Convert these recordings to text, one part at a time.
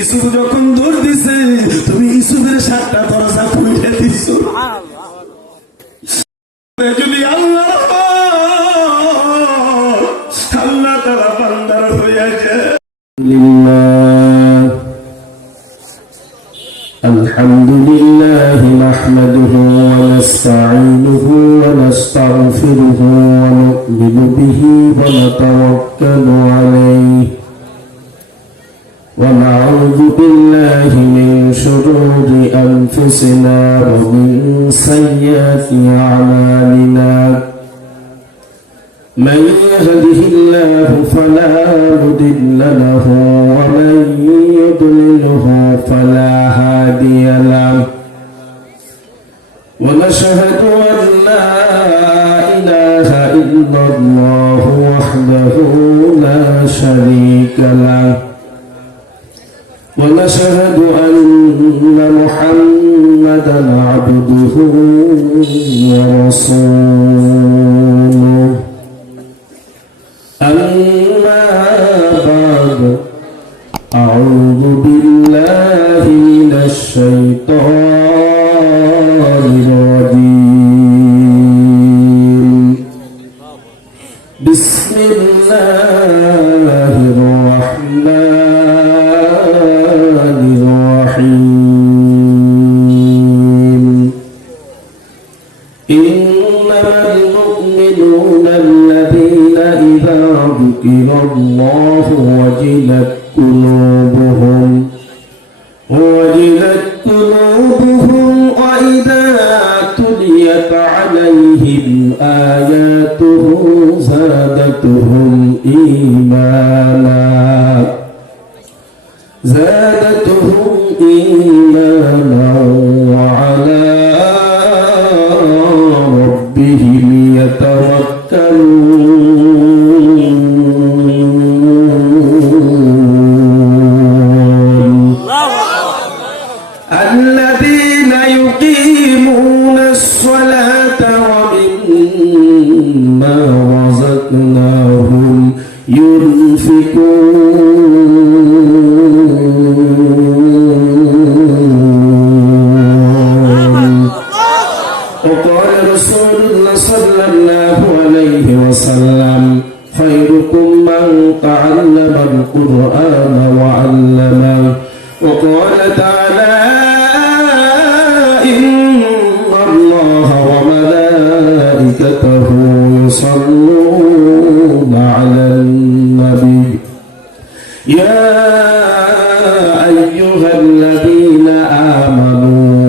ইসুফ যখন দৌড় দিছে তুমি ইসুফের 7টা দরজা খুলে দিছো। যদি আল্লাহ আল্লাহ তাআলা বান্দার হয়ে যায়। الحمد لله نحمده ونستعينه ونستغفره ونؤمن به ونتوكل عليه ونعوذ بالله من شرور أنفسنا ومن سيئات أعمالنا من يهده الله فلا مضل له ومن يضلله فلا هادي له ونشهد أن لا إله إلا الله وحده لا شريك له ونشهد أن محمدا عبده ورسوله أما بعد أعوذ بالله من الشيطان الرجيم بسم الله الرحمن الرحيم إنما المؤمنون الذين إذا ذكر الله وجلت قلوبهم وإذا تليت عليهم آياته زادتهم إيمانا وعلى ربهم يتوكلون الذين يقيمون الصلاة ومما رزقناهم ينفقون وقال رسول الله صلى الله عليه وسلم خيركم من تعلم القرآن وعلمه وقال تعالى إن الله وملائكته يصلون على النبي يا أيها الذين آمنوا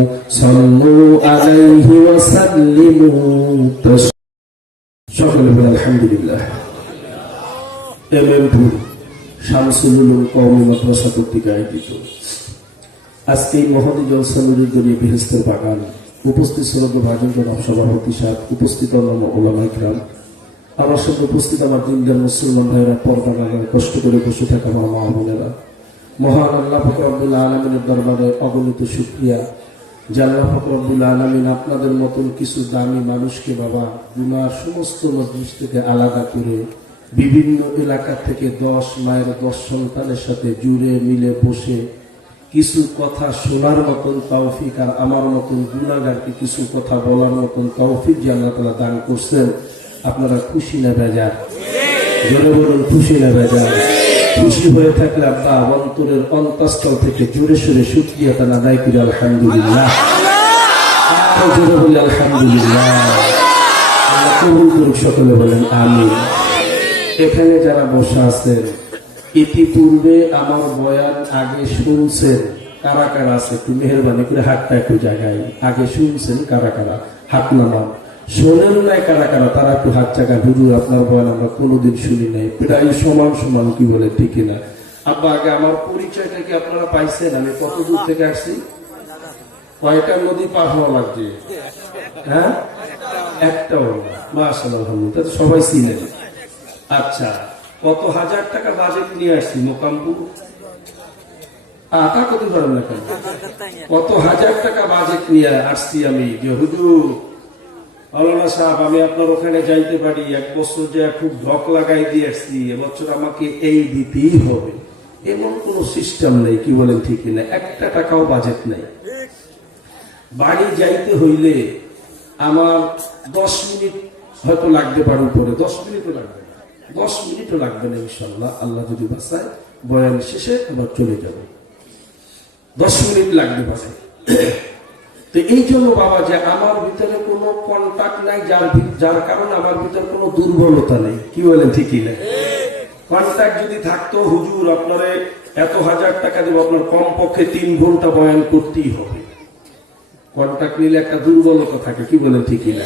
صلوا عليه وسلموا تسليما الحمد لله শামসুল উলুম কওমি মাদ্রাসা কর্তৃক আয়োজিত আজকে মহতী জলসা নুরুদ্দৌলা বেহেশতের বাগান উপস্থিত শ্রদ্ধেয় ভাজন জনাব সভাপতি সাহেব, উপস্থিত অন্যান্য ওলামা ইকরাম, আমার সঙ্গে উপস্থিত আমার দিনদার মুসলমান ভাইরা, পর্দা লাগায় কষ্ট করে বসে থাকা আমার মা বোনেরা, মহান আল্লাহ পাক রব্বুল আলামিনের দরবারে অগণিত শুকরিয়া যে আল্লাহ পাক রব্বুল আলামিন আপনাদের মতন কিছু দামি মানুষকে বাবা দুনিয়ার সমস্ত মজলিস থেকে আলাদা করে বিভিন্ন এলাকা থেকে 10 মায়ের 10 সন্তানের সাথে জুড়ে মিলে বসে কিছু কথা শোনার মতন তৌফিক আর আমার মতন গুনাহগারকে কিছু কথা বলার মতন তৌফিক যে আল্লাহ তাআলা দান করছেন। আপনারা খুশি না বেজার? জোরে বলুন খুশি না বেজার? খুশি হয়ে থাকলে আব্বা অন্তরের অন্তঃস্থল থেকে জোরে সোরে শুকরিয়া তাআলা আদায় করি আলহামদুলিল্লাহ। আর জোরে বলি আলহামদুলিল্লাহ। আল্লাহ কবুল করুক, সকলে বলেন আমিন। এখানে যারা বসে আছেন ইতিপূর্বে আমার বয়ান আগে শুনছেন কারা কারা আছে? একটু মেহরবানি করে হাতটা একটু জায়গায়। আগে শুনছেন কারা কারা? হাত নামান। শোনেন নাই কারা কারা? তারা একটু হাত জায়গায়। হুজুর আপনার বয়ান আমরা কোনোদিন শুনি নাই, প্রায় সমান সমান, কি বলে ঠিক না? আব্বা আগে আমার পরিচয়টা কি আপনারা পাইছেন? আমি কত দূর থেকে আসছি? কয়টা নদী পার হওয়া লাগছে? হ্যাঁ, একটাও। মাশাআল্লাহ, আলহামদুলিল্লাহ, সবাই চিনেন। আচ্ছা, কত হাজার টাকা বাজেট নিয়ে আসছি মোকামপুর? তা করতে পারেন না কেন? কত হাজার টাকা বাজেট নিয়ে আসছি আমি যে হুজুর আল্লাহ সাহেব আমি আপনার ওখানে যাইতে পারি, 1 বছর যে খুব ঢক লাগাই দিয়ে আসছি, এবছর আমাকে এই দিতেই হবে। এমন কোন সিস্টেম নেই, কি বলেন ঠিক না? একটা টাকাও বাজেট নেই। বাড়ি যাইতে হইলে আমার 10 মিনিট হয়তো লাগতে পারে, উপরে 10 মিনিটও লাগবে না, 10 মিনিটও লাগবে না ইনশাল্লাহ, আল্লাহ যদি বাঁচায়। বয়ান শেষে আবার চলে যাবে, 10 মিনিট লাগতে পারে। তো এই জন্য বাবা, যে আমার ভিতরে কোনো কন্টাক্ট নাই, যার কারণে আমার ভিতরে কোনো দুর্বলতা নেই, কি বলেন ঠিকই না? কন্টাক্ট যদি থাকতো, হুজুর আপনারে এত হাজার টাকা দেবো, আপনার কমপক্ষে 3 ঘন্টা বয়ান করতেই হবে। কন্টাক্ট নিলে একটা দুর্বলতা থাকে, কি বলেন ঠিকই না?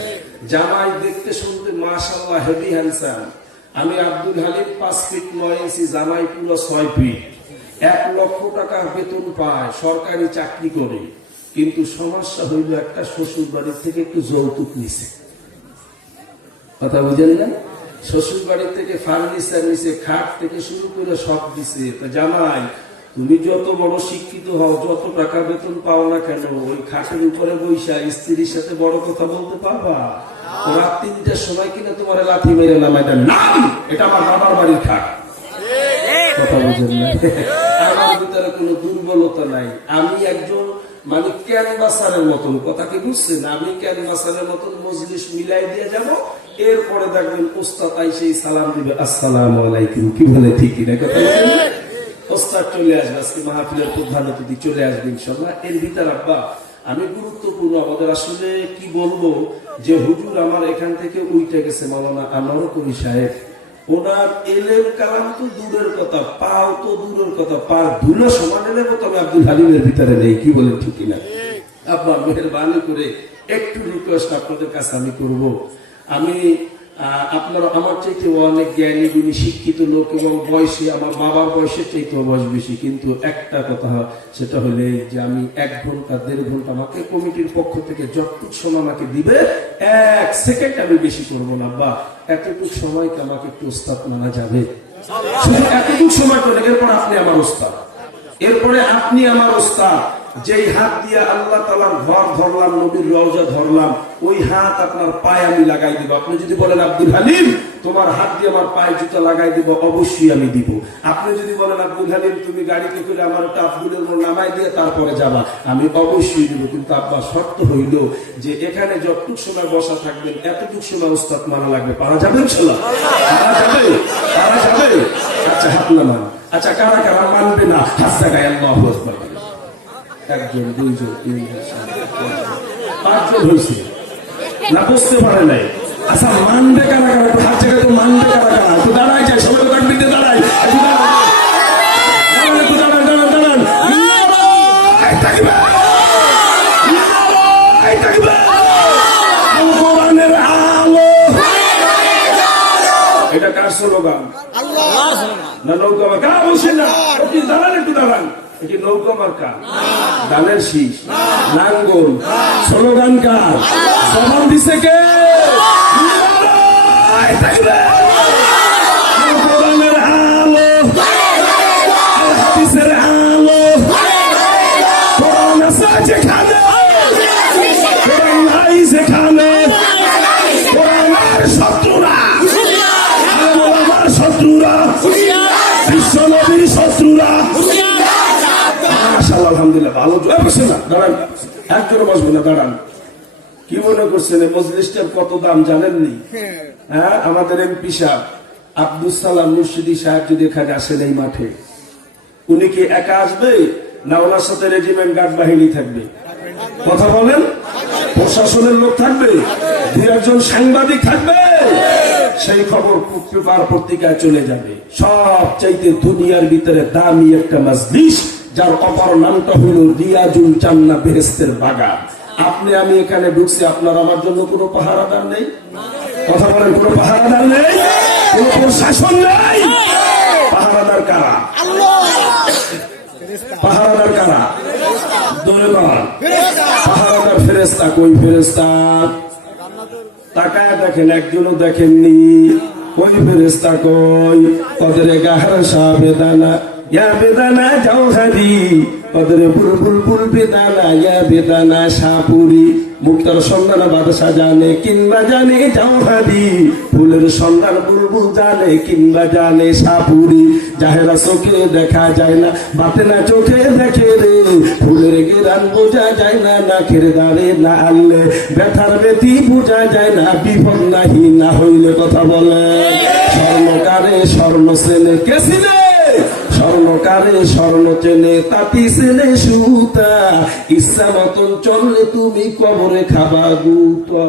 জামাই দেখতে শুনতে মাশাআল্লাহ হেভি হ্যান্ডসাম, আমি আব্দুল হালিম 5 ফিট 9 ইঞ্চি, জামাই পুরো 6 ফিট, 1 লক্ষ টাকা বেতন পায়, সরকারি চাকরি করে। কিন্তু সমস্যা হইল একটা, শ্বশুর বাড়ির থেকে একটু যৌতুক নিছে। কথা বুঝেন না? শ্বশুর বাড়ি থেকে ফার্নিচার নিছে, খাট থেকে শুরু করে সব দিছে। জামাই, তুমি যত বড় শিক্ষিত হও, যত টাকা বেতন পাও না কেন, ওই খাটের উপরে বৈশা স্ত্রীর সাথে বড় কথা বলতে পারবা? রাত 3টার সময় কিনা তোমার লাঠি মেরে নামাই দেন, নাম এটা আমার বাবার বাড়ির খাট। কথা বুঝেন না? আমার ভিতরে কোনো দুর্বলতা নাই, আমি একজন মানে ক্যানভাসারের মতন, কথা কি বুঝছেন? আমি ক্যানভাসারের মতন মজলিস মিলাই দিয়ে যাব, এরপরে দেখবেন ওস্তাদ আইসে সালাম দিবে, আসসালামু আলাইকুম, কি বলে ঠিকই না? কথা বলেন, ওস্তাদ চলে আসবে, আজকে মাহফিলের প্রধান অতিথি চলে আসবে ইনশাআল্লাহ। এর ভিতর আব্বা আমি গুরুত্বপূর্ণ, আমাদের আসলে কি বলবো, যে হুজুর আমার এখান থেকে উইটে গেছে মাওলানা আমারও কবি সাহেব, ওনার এলেম কালাম তো দূরের কথা, পাও তো দূরের কথা, পার ধুলো সমান এলেম তবে আব্দুল হালিমের ভিতরে নেই, কি বলেন ঠিক না? আব্বা মেহেরবানি করে একটু রিকোয়েস্ট আপনাদের কাছে আমি করব, আমি আপনারা আমার চাইতে অনেক জ্ঞানী গুণী শিক্ষিত লোক, এবং বয়সে আমার বাবার বয়সের চাইতে বয়স বেশি, কিন্তু একটা কথা সেটা হলে যে আমি 1 ঘন্টা 1.5 ঘন্টা আমাকে কমিটির পক্ষ থেকে যতটুক সময় আমাকে দিবে, 1 সেকেন্ড আমি বেশি করবো না। বা এতটুক সময়কে আমাকে একটু ওস্তাদ মানা যাবে, শুধু এতটুক সময় করে, এরপর আপনি আমার ওস্তাদ, এরপরে আপনি আমার ওস্তাদ। যেই হাত দিয়ে আল্লাহ তাআলার ঘর ধরলাম, নবীর রওজা ধরলাম, ওই হাত আপনার পায়ে আমি লাগাই দিব। আপনি যদি বলেন আব্দুল হালিম তোমার হাত দিয়ে আমার পায়ে জুতা লাগাই দিব, অবশ্যই আমি দিব। আপনি যদি বলেন আব্দুল হালিম তুমি গাড়িতে করে আমার একটা আব্দুলের মোড় নামাই দিয়ে তারপরে যাবা, আমি অবশ্যই দিব। কিন্তু আপনার শর্ত হইল যে এখানে যতটুক সময় বসা থাকবেন, এতটুক সময় উস্তাদ মানা লাগবে। পারা যাবে ইনশাআল্লাহ? পারা যাবে? পারা যাবে? আচ্ছা হাত নামান। আচ্ছা কারা কারা মানবে না হাত জায়গায় আল্লাহু আকবার। 1 জন 2 জন 3 জন 5 জন হয়েছে না, বুঝতে পারে নাই। আচ্ছা মানবে কারা কারা? হাত জায়গায় তো মানবে কারা কারা? একটু দাঁড়াই যায়, সবাই তো তাকবীর দিয়ে দাঁড়াই, একটু দাঁড়ান, একটু দাঁড়ান, দাঁড়ান, দাঁড়ান। কোরআনের আলো, এটা কার স্লোগান? না নৌকা মার্কা? বলছেন না, আপনি দাঁড়ান, একটু দাঁড়ান। এটি নৌকা মার্কা, ধানের শীষ, নাঙ্গল, স্লোগান কার? জবান দিছে কে? কোরআনের আলো, হাদিসের আলো, কোরআন আছে যেখানে, কোরআন নাই যেখানে, কোরআনের শত্রুরা, আমার শত্রুরা, বিশ্ব নবীর শত্রুরা। আলহামদুলিল্লাহ ভালো। বসে না, দাঁড়ান, একজনে বসবে না, দাঁড়ান। কি মনে করছেন মজলিসটার কত দাম জানেননি? হ্যাঁ, আমাদের এমপি সাহেব আব্দুল সালাম মুর্শিদি সাহেব যদি এখানে আসেন এই মাঠে, উনি কি একা আসবে না ওনার সাথে রেজিমেন্ট গার্ড বাহিনী থাকবে? কথা বলেন, প্রশাসনের লোক থাকবে, 2 একজন সাংবাদিক থাকবে, সেই খবর পেপার পত্রিকায় চলে যাবে। সব চাইতে দুনিয়ার ভিতরে দামি একটা মজলিস, যার অপর নামটা হলো রিয়াজুল জান্নাহ, বেহেশতের বাগান। আপনি আমি এখানে ঢুকছি, আপনার আমার জন্য কোনো পাহারাদার নেই? কথা বলেন, কোনো পাহারাদার নেই, কোনো প্রশাসন নেই। পাহারাদার কারা? পাহারাদার কারা? দৌড়ে বাবা, পাহারাদার ফেরেশতা। কই ফেরেশতা? তাকায় দেখেন, একজনও দেখেননি। কই ফেরেশতা কই? কদরে গাহর সাবেদানা ইয়া বেদানা জওহরি, কদরে বুলবুল বেদানা ইয়া বেদানা শাপুরি। মুক্তার সন্ধান বাদশা জানে কিংবা জানে জওহারি, ফুলের সন্ধান বুলবুল জানে কিংবা জানে সাপুরি। জাহেরা চোখে দেখা যায় না, বাতে না চোখে দেখে রে, ফুলের গেরান বোঝা যায় না, নাকের দাঁড়ে না আনলে ব্যথার বেতি বোঝা যায় না, বিপদ নাহি না হইলে কথা বলে। স্বর্ণকারে স্বর্ণ চেনে কে চিনে, স্বর্ণকারে স্বর্ণ চেনে তাঁতি চেনে সুতা, ইচ্ছা মতন চললে তুমি কবরে খাবা গুতা।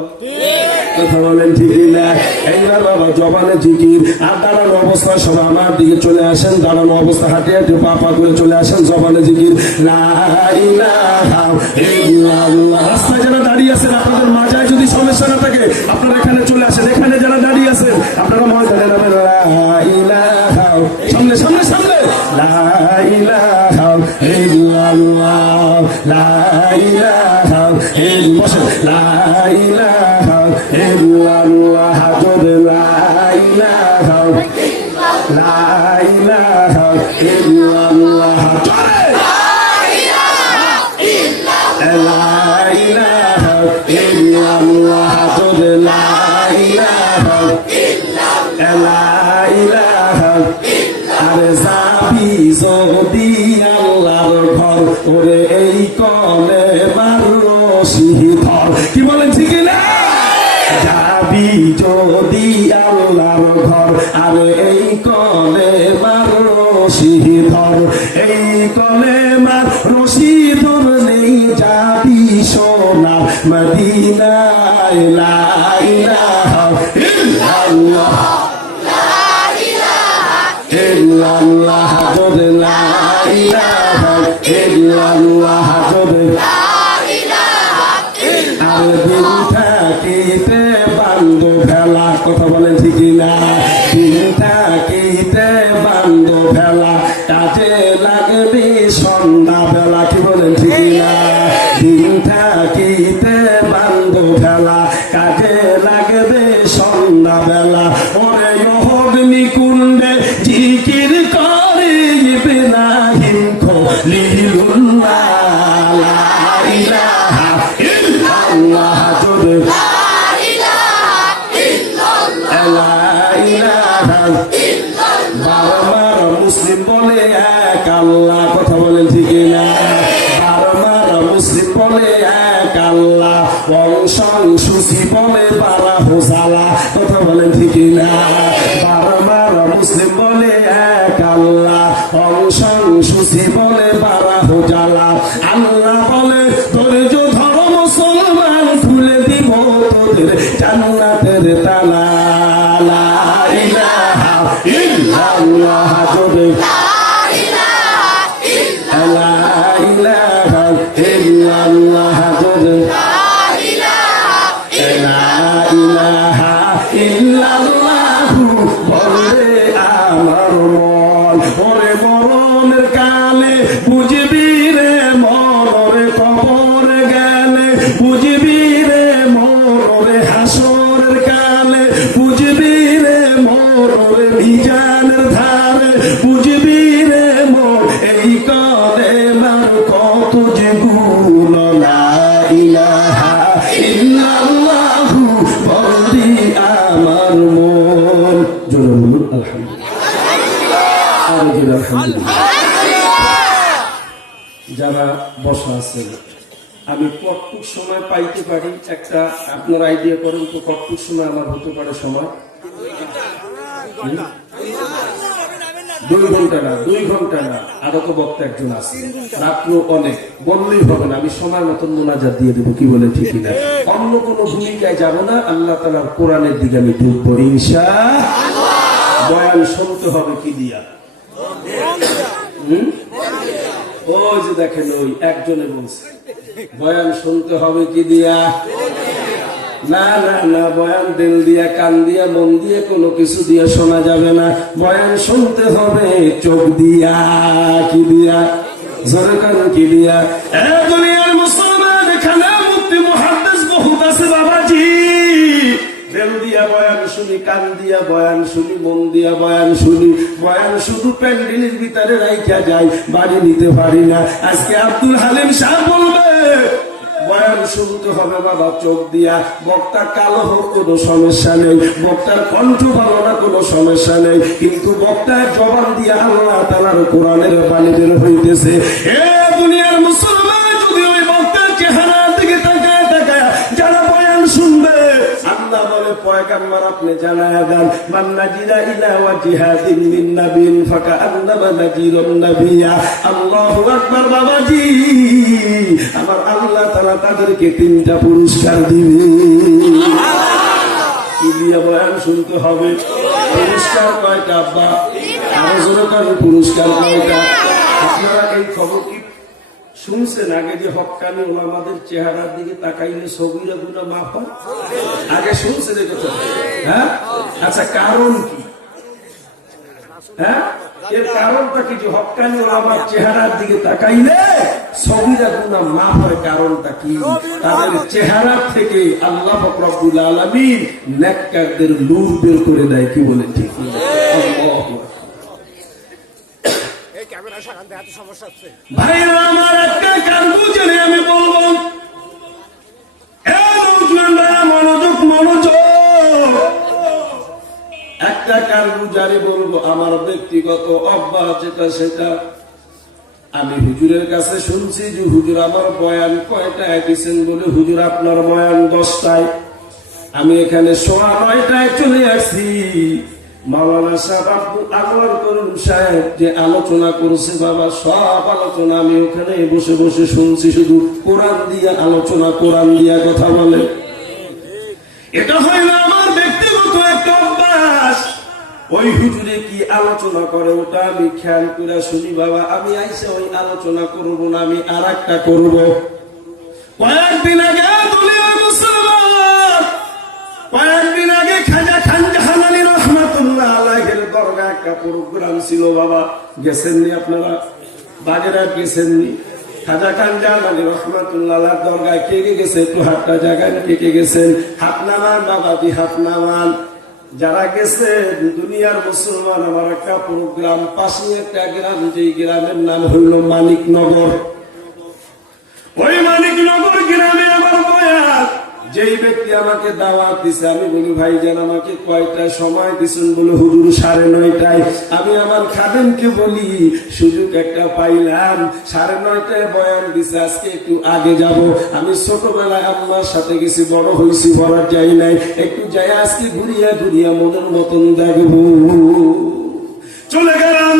কথা বলেন ঠিক না? এইবার বাবা জবানে জিকির আর দাঁড়ানো অবস্থা সব আমার দিকে চলে আসেন, দাঁড়ানো অবস্থা হাঁটে হাঁটে পা পা করে চলে আসেন, জবানে জিকির লা ইলাহা ইল্লাল্লাহ। রাস্তায় যারা দাঁড়িয়ে আছেন আপনাদের মাজায় যদি সমস্যা না থাকে আপনারা এখানে চলে আসেন, এখানে যারা দাঁড়িয়ে আছেন আপনারা ময়দানে নামেন লা ইলাহা, সামনে সামনে সামনে লা ইলাহা ইল্লাল্লাহ, লা ইলাহা ইল্লাল্লাহ, লা ইলাহা ইল্লাল্লাহ, জোরে লা ইলাহা, লা ইলাহা ইল্লাল্লাহ, জোরে লা ইলাহা ইল্লাল্লাহ, জোরে লা ইলাহা ইল্লাল্লাহ। আরে যাবি যদি আল্লাহর ঘর, ওরে এই কলে মারো সিধর। কি বলেন ঠিক না? যাবি যদি আল্লাহর ঘর, আরে এই কলে মারো সিধর, এই কলে মার রশিদর নেই যাবি সোনার মদিনায়। লা ইলাহা ইল্লাল্লাহ, ইল্লাল্লাহ, জোরে লা ইলাহা ইল্লাল্লাহ, জোরে লা ইলাহা ইল্লাল্লাহ। আর দিন থাকিতে বান্ধব ভেলা, কথা বলেন ঠিক না? দিন থাকিতে বান্ধব ভেলা, কাজে লাগবে সন্ধ্যা বেলা। কি বলেন ঠিক না? দিন থাকিতে বান্ধব ভেলা, কাজে লাগবে সন্ধ্যা বেলা। ওরে অগ্নিকুণ্ডে জিকির করে ইব্রাহিম খলিলুল্লাহ। লা ইলাহা ইল্লাল্লাহ, জোরে লা ইলাহা ইল্লাল্লাহ, লা ইলাহা ইল্লাল্লাহ। বারবার মুসলিম বলে এক আল্লাহ, কথা বলেন ঠিক না? বারবার মুসলিম বলে এক আল্লাহ, বংশং সুসি বলে বারা হোসালা, কথা বলেন ঠিক না? বারবার মুসলিম বলে এক আল্লাহ, বংশং সুসি বলে বারা হোজালা। আল্লাহ বলে ধৈর্য ধর মুসলমান, খুলে দিব তোদের জান্নাতের তালা। লা ইলাহা ইল্লাল্লাহ, জোরে লা ইলাহা ইল্লাল্লাহ, জোরে লা ইলাহা ইল্লাল্লাহ। বলে আমার মন, ওরে মরণের কালে বুঝবি রে মন, ওরে কবর গেলে বুঝবি রে মন, ওরে হাসরের কালে বুঝবি রে মন, ওরে মিজানের ধারে বুঝবি রে মন, এই কলে মার কত যে গুণ। লা ইলাহা ইল্লাল্লাহ, বলি আমার মন। জোরে বলুন আলহামদুলিল্লাহ, আরো জোরে আলহামদুলিল্লাহ। যারা বসা আছেন, আমি কতটুক সময় পাইতে পারি একটা আপনার আইডিয়া করেন তো, কতটুক সময় আমার হতে পারে সময়? 2 ঘন্টা না, 2 ঘন্টা না, আরো তো বক্তা একজন আছে, রাত্র অনেক, বললেই হবে না, আমি সময় মতন মোনাজাত দিয়ে দেবো। কি বলে ঠিক না? অন্য কোনো ভূমিকায় যাব না, আল্লাহ তাআলার কোরআনের দিকে আমি ঢুকবো ইনশাআল্লাহ। বয়ান শুনতে হবে কি দিয়া? ওই যে দেখেন ওই একজনে বলছে বয়ান শুনতে হবে কি দিয়া? না না না, বয়ান দিল দিয়া, কান দিয়া, মন দিয়ে, কোনো কিছু দিয়ে শোনা যাবে না। বয়ান শুনতে হবে চোখ দিয়া। কি দিয়া? জোরে কান কি দিয়া? দুনিয়ার মুসলমান এখানে মুফতি মুহাদ্দিস বহুত আছে বাবাজি। দিল দিয়া বয়ান শুনি, কান দিয়া বয়ান শুনি, মন দিয়া বয়ান শুনি, বয়ান শুধু প্যান্ডেলের ভিতরে রাইখা যায়, বাড়ি নিতে পারি না। আজকে আব্দুল হালিম সাহেব বলবে বয়ান শুনতে হবে বাবা চোখ দিয়া। বক্তা কালো হোক কোনো সমস্যা নেই, বক্তার কণ্ঠ ভালো না কোনো সমস্যা নেই, কিন্তু বক্তার জবান দিয়া আল্লাহ তাআলার কোরআনের বাণী বের হইতেছে। এ দুনিয়ার মুসলমান, যদি ওই বক্তার চেহারার দিকে তাকায় তাকায় যারা বয়ান শুনবে, আল্লাহ বলে পয়গাম্বর আপনি জানায়া দেন, মান নাজিরা ইলা ওয়াজিহাদিন মিন নাবিয়্যিন ফাকাআন্নামা নাজিরুন নাবিয়্যা। আল্লাহু আকবার বাবাজি, আমার আল্লাহ তাআলা তাদেরকে 3টা পুরস্কার দিবে। কি দিয়ে বয়ান শুনতে হবে? পুরস্কার কয়টা আব্বা? আরো জোরে কারণ পুরস্কার কয়টা? আপনারা এই খবর কি শুনছেন? আগে যে হক্কানি ওলামাদের চেহারার দিকে তাকাইলে সগীরা গুনাহ মাফ হয়, আগে শুনছেন এই কথা? হ্যাঁ, আচ্ছা কারণ কি? হ্যাঁ, এর কারণটা কি যে হক্কানি ওলামার চেহারার দিকে তাকাইলে সগীরা গুনাহ মাফ হয়? কারণটা কি? তাদের চেহারা থেকে আল্লাহ রব্বুল আলামিন নেককারদের নূর বের করে দেয়। কি বলে ঠিক? আল্লাহু ভাইরা আমার, একটা কান বুঝে আমি বলবো, মনোযোগ মনোযোগ, একটা কান বুঝারে বলবো। আমার ব্যক্তিগত অভ্যাস যেটা সেটা আমি হুজুরের কাছে শুনছি যে হুজুর আমার বয়ান কয়টায় দিচ্ছেন বলে, হুজুর আপনার বয়ান 10টায়, আমি এখানে 9:15 চলে আসছি। মাওলানা সাহেব আব্দুল আকবর করুন সাহেব যে আলোচনা করেছে বাবা, সব আলোচনা আমি ওখানে বসে বসে শুনছি, শুধু কোরআন দিয়ে আলোচনা, কোরআন দিয়া কথা বলে। এটা হয় না আমার ব্যক্তিগত একটা অভ্যাস। ওই হুজুরে কি আলোচনা করে ওটা আমি খেয়াল করে শুনি বাবা। আমি আইসে ওই আলোচনা করব না, আমি আর একটা করবো। কয়েকদিন আগে দুনিয়ার মুসলমান, কয়েকদিন আগে খাজা খান জাহানানী রহমাতুল্লাহ আলাইহির দরগায় একটা প্রোগ্রাম ছিল বাবা। গেছেননি আপনারা? বাগেরহাট গেছেননি? খাজা খান জাহানানী রহমাতুল্লাহ আলাইহির দরগায় কে কে গেছে? একটু হাতটা জায়গায় কে কে গেছেন? হাত নামান বাবাজি, হাত নামান। যারা গেছে দুনিয়ার মুসলমান। আমার একটা প্রোগ্রাম, পাশে একটা গ্রাম, যেই গ্রামের নাম হইল মানিকনগর। ওই মানিকনগর গ্রামে আমার বয়ান, যেই ব্যক্তি আমাকে দাওয়াত দিছে, আমি বলি ভাইজান আমাকে কয়টায় সময় দিচ্ছেন? বলে হুজুর 9:30টায়। আমি আমার খাদেমকে বলি সুযোগ একটা পাইলাম, 9:30টায় বয়ান দিছে, আজকে একটু আগে যাব। আমি ছোটবেলায় আম্মার সাথে গেছি, বড় হয়েছি, বড় যাই নাই, একটু যাই আজকে ঘুরিয়া ঘুরিয়া মনের মতন দেখবো। চলে গেলাম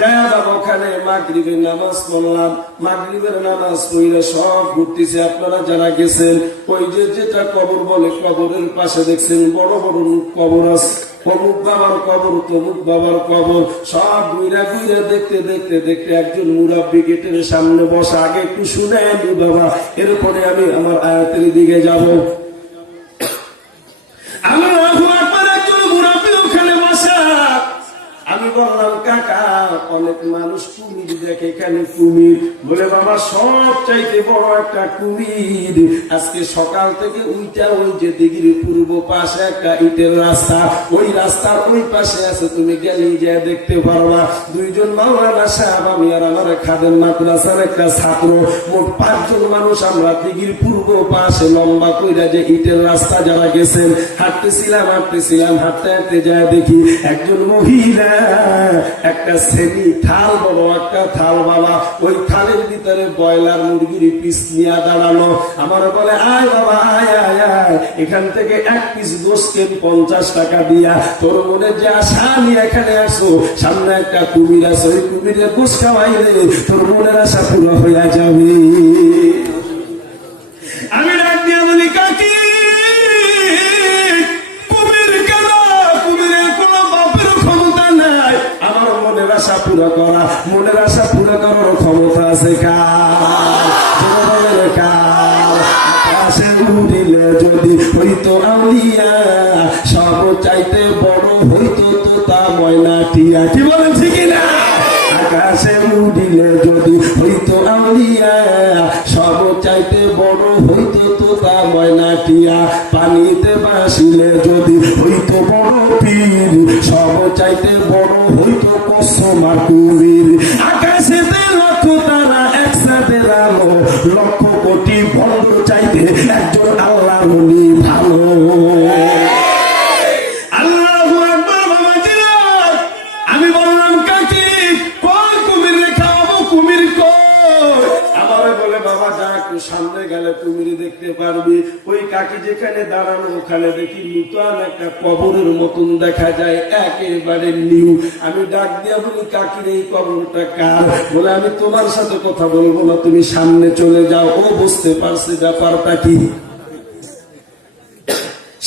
যায়া বাবা ওখানে মাগরিবের নামাজ পড়লাম। মাগরিবের নামাজ পড়লে সব ঘুরতেছে। আপনারা যারা গেছেন, ওই যে যেটা কবর বলে, কবরের পাশে দেখছেন বড় বড় কবর আছে, অমুক বাবার কবর, তমুক বাবার কবর, সব ঘুরা ঘুরে দেখতে দেখতে দেখতে একজন মুরাব্বি গেটের সামনে বসা। আগে একটু শুনে নি বাবা, এরপরে আমি আমার আয়াতের দিকে যাব। আমি বললাম কাকা, অনেক মানুষ কুমির দেখে, এখানে কুমির। বলে বাবা সব চাইতে বড় একটা কুমির। আজকে সকাল থেকে ওইটা, ওই যে দিঘির পূর্ব পাশে একটা ইটের রাস্তা, ওই রাস্তার ওই পাশে আছে, তুমি গেলে যা দেখতে পারবা। 2 জন মাওলানা সাহেব, আমি আর আমার খাদেম মাদ্রাসার একটা ছাত্র, মোট 5 জন মানুষ আমরা দিঘির পূর্ব পাশে লম্বা কইরা যে ইটের রাস্তা যারা গেছেন, হাঁটতেছিলাম হাঁটতে হাঁটতে যায় দেখি একজন মহিলা একটা সেমি থাল, বড় একটা থাল বাবা, ওই থালের ভিতরে ব্রয়লার মুরগির পিস নিয়ে দাঁড়ানো। আমার বলে আয় বাবা আয় আয় আয়, এখান থেকে 1 পিস গোশত 50 টাকা দিয়া, তোর মনে যে আশা নিয়ে এখানে আসো, সামনে একটা কুমির আছে, ওই কুমিরের গোশত খাওয়াইলে তোর মনের আশা পুরো হইয়া যাবে। আমি ডাক দিয়া বলি কাকি, আশা পুরো করা, মনের আশা পুরো করার ক্ষমতা আছে কার? আকাশে উড়িলে যদি হইতো আউলিয়া, সব চাইতে বড় হইতো তোতা ময়না টিয়া। কি বলেন ঠিক না? আকাশে উড়িলে যদি হইতো আউলিয়া, সব চাইতে বড় হইতো তোতা ময়না টিয়া। পানিতে ভাসিলে যদি হইতো বড় পীর, সব চাইতে বড় হইতো কসমার কুমির। আকাশেতে লক্ষ তারা একসাথে আলো একটু সামনে গেলে কুমির দেখতে পারবি। ওই কাকি যেখানে দাঁড়ানো ওখানে দেখি নূতন একটা কবরের মতন দেখা যায়, একেবারে নিউ। আমি ডাক দিয়া বলি, কাকির এই কবরটা কার? বলে, আমি তোমার সাথে কথা বলবো না, তুমি সামনে চলে যাও। ও বুঝতে পারছে ব্যাপারটা কি।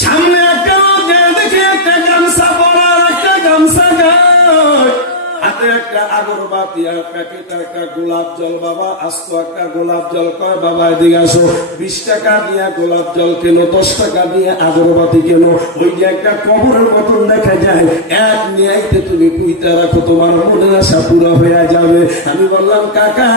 সামনে একটা লোক দেখে একটা গামছা পরা, একটা গামছা গায়, হাতে একটা আগরবাতি আর প্যাকেট একটা গোলাপ জল। বাবা আস্ত একটা গোলাপ জল। কয়, বাবা এদিকে আসো, 20 টাকা দিয়ে গোলাপ জল কেন, 10 টাকা দিয়ে আগরবাতি কেন। ওই যে একটা কবরের মতন দেখা যায়, এক নিয়াইতে তুমি পুইতা রাখো, তোমার মনের আশা পুরো হয়ে যাবে। আমি বললাম, কাকা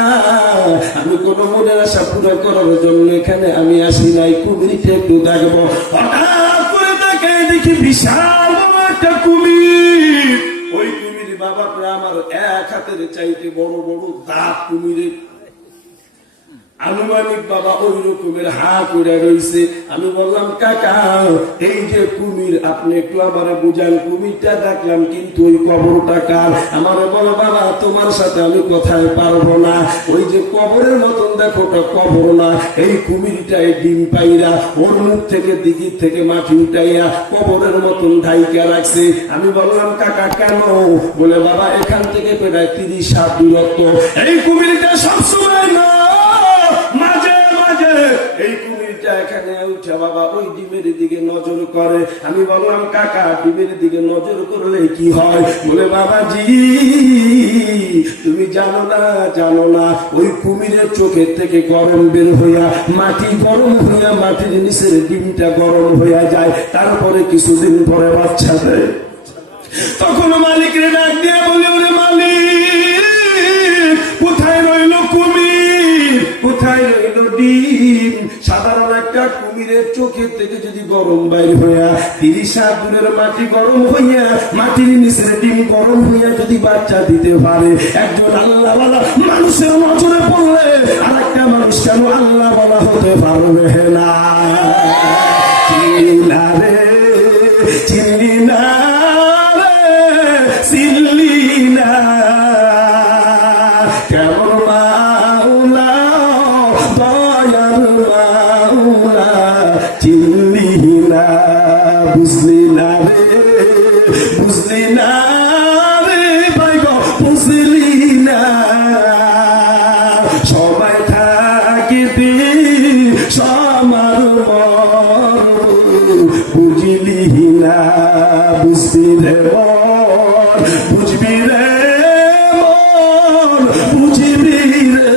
আমি কোন মনের আশা পুরো করার জন্য এখানে আমি আসি নাই, কুমিরটা একটু দেখবো। হঠাৎ করে দেখে দেখি বিশাল বড় একটা কুমির। ওই কুমির বাবা প্রায় আমার এক হাতের চাইতে বড় বড় দাঁত কুমিরের, আনুমানিক বাবা ওই রকমের হা করে রয়েছে। আমি বললাম, কাকা এই যে কুমির, আপনি একটু আমারে বুঝান, কুমিরটা দেখলাম কিন্তু ওই কবরটা কার? আমারে বলে, বাবা তোমার সাথে আমি কথায় পারবো না, ওই যে কবরের মতন দেখো ওটা কবর না, এই কুমিরটাই ডিম পাইরা ওর মুখ থেকে দিঘির থেকে মাটি উঠাইয়া কবরের মতন ঢাইকা রাখছে। আমি বললাম, কাকা কেন? বলে, বাবা এখান থেকে প্রায় 30 হাত দূরত্ব, এই কুমিরটা সবসময় না মাঝে মাঝে এই কুমিরটা এখানে উঠে বাবা ওই ডিমের দিকে নজর করে। আমি বললাম, কাকা ডিমের দিকে নজর করলে কি হয়? বলে, বাবাজি তুমি জানো না ওই কুমিরের চোখের থেকে গরম বের হইয়া মাটি গরম হইয়া মাটির নিচের ডিমটা গরম হইয়া যায়, তারপরে কিছুদিন পরে বাচ্চা দেয়। তখন মালিকের ডাক দিয়া বলে, ওরে মালিক কোথায় রইল কুমির, কোথায় রইল ডিম? সাধারণ একটা কুমিরের চোখের থেকে যদি গরম বাইর হইয়া 30 হাত দূরের মাটি গরম হইয়া মাটির নিচের ডিম গরম হইয়া যদি বাচ্চা দিতে পারে, একজন আল্লাহ ওয়ালা মানুষের নজরে পড়লে আর একটা মানুষ কেন আল্লাহ ওয়ালা হতে পারবে না? চিনি না রে, চিনি না রে, চিনলি না কেমন মাওলা, দয়াল মাওলা, চিনলি না, বুঝলি না রে, বুঝলি না রে ভাই গো, বুঝলি না। সবাই থাকিতে সমার বুঝলি না, বুঝবি রে মন, বুঝবি রে মন, বুঝবি রে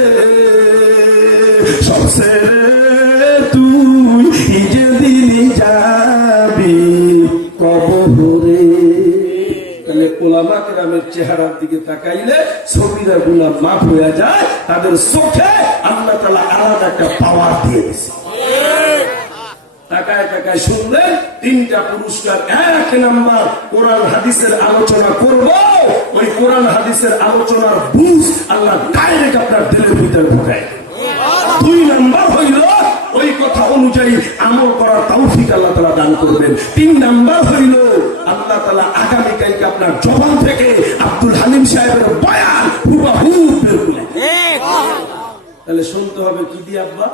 সবসেরে তুই যেদিন যাবি কবরে। তাহলে ওলামা কেরামের চেহারার দিকে তাকাইলে ছবিরা গুনাহ মাফ হয়ে যায়, তাদের চোখে আল্লাহ তাআলা আলাদা একটা পাওয়ার দিয়ে দিয়েছে। তাকায় তাকায় শুনলেন 3টা পুরস্কার। 1 নাম্বার কোরআন হাদিসের আলোচনা করব, ওই কোরআন হাদিসের আলোচনার বুঝ আল্লাহ ডাইরেক্ট আপনার দিলের ভিতরে ঢুকায়। 2 নাম্বার হইল ওই কথা অনুযায়ী আমল করার তৌফিক আল্লাহ তাআলা দান করবেন। 3 নাম্বার হইল আল্লাহ তাআলা আগামীকালকে আপনার জবান থেকে আব্দুল হালিম সাহেবের বয়ান হুবহু বের করে। তাহলে শুনতে হবে কি দিয়ে আব্বা?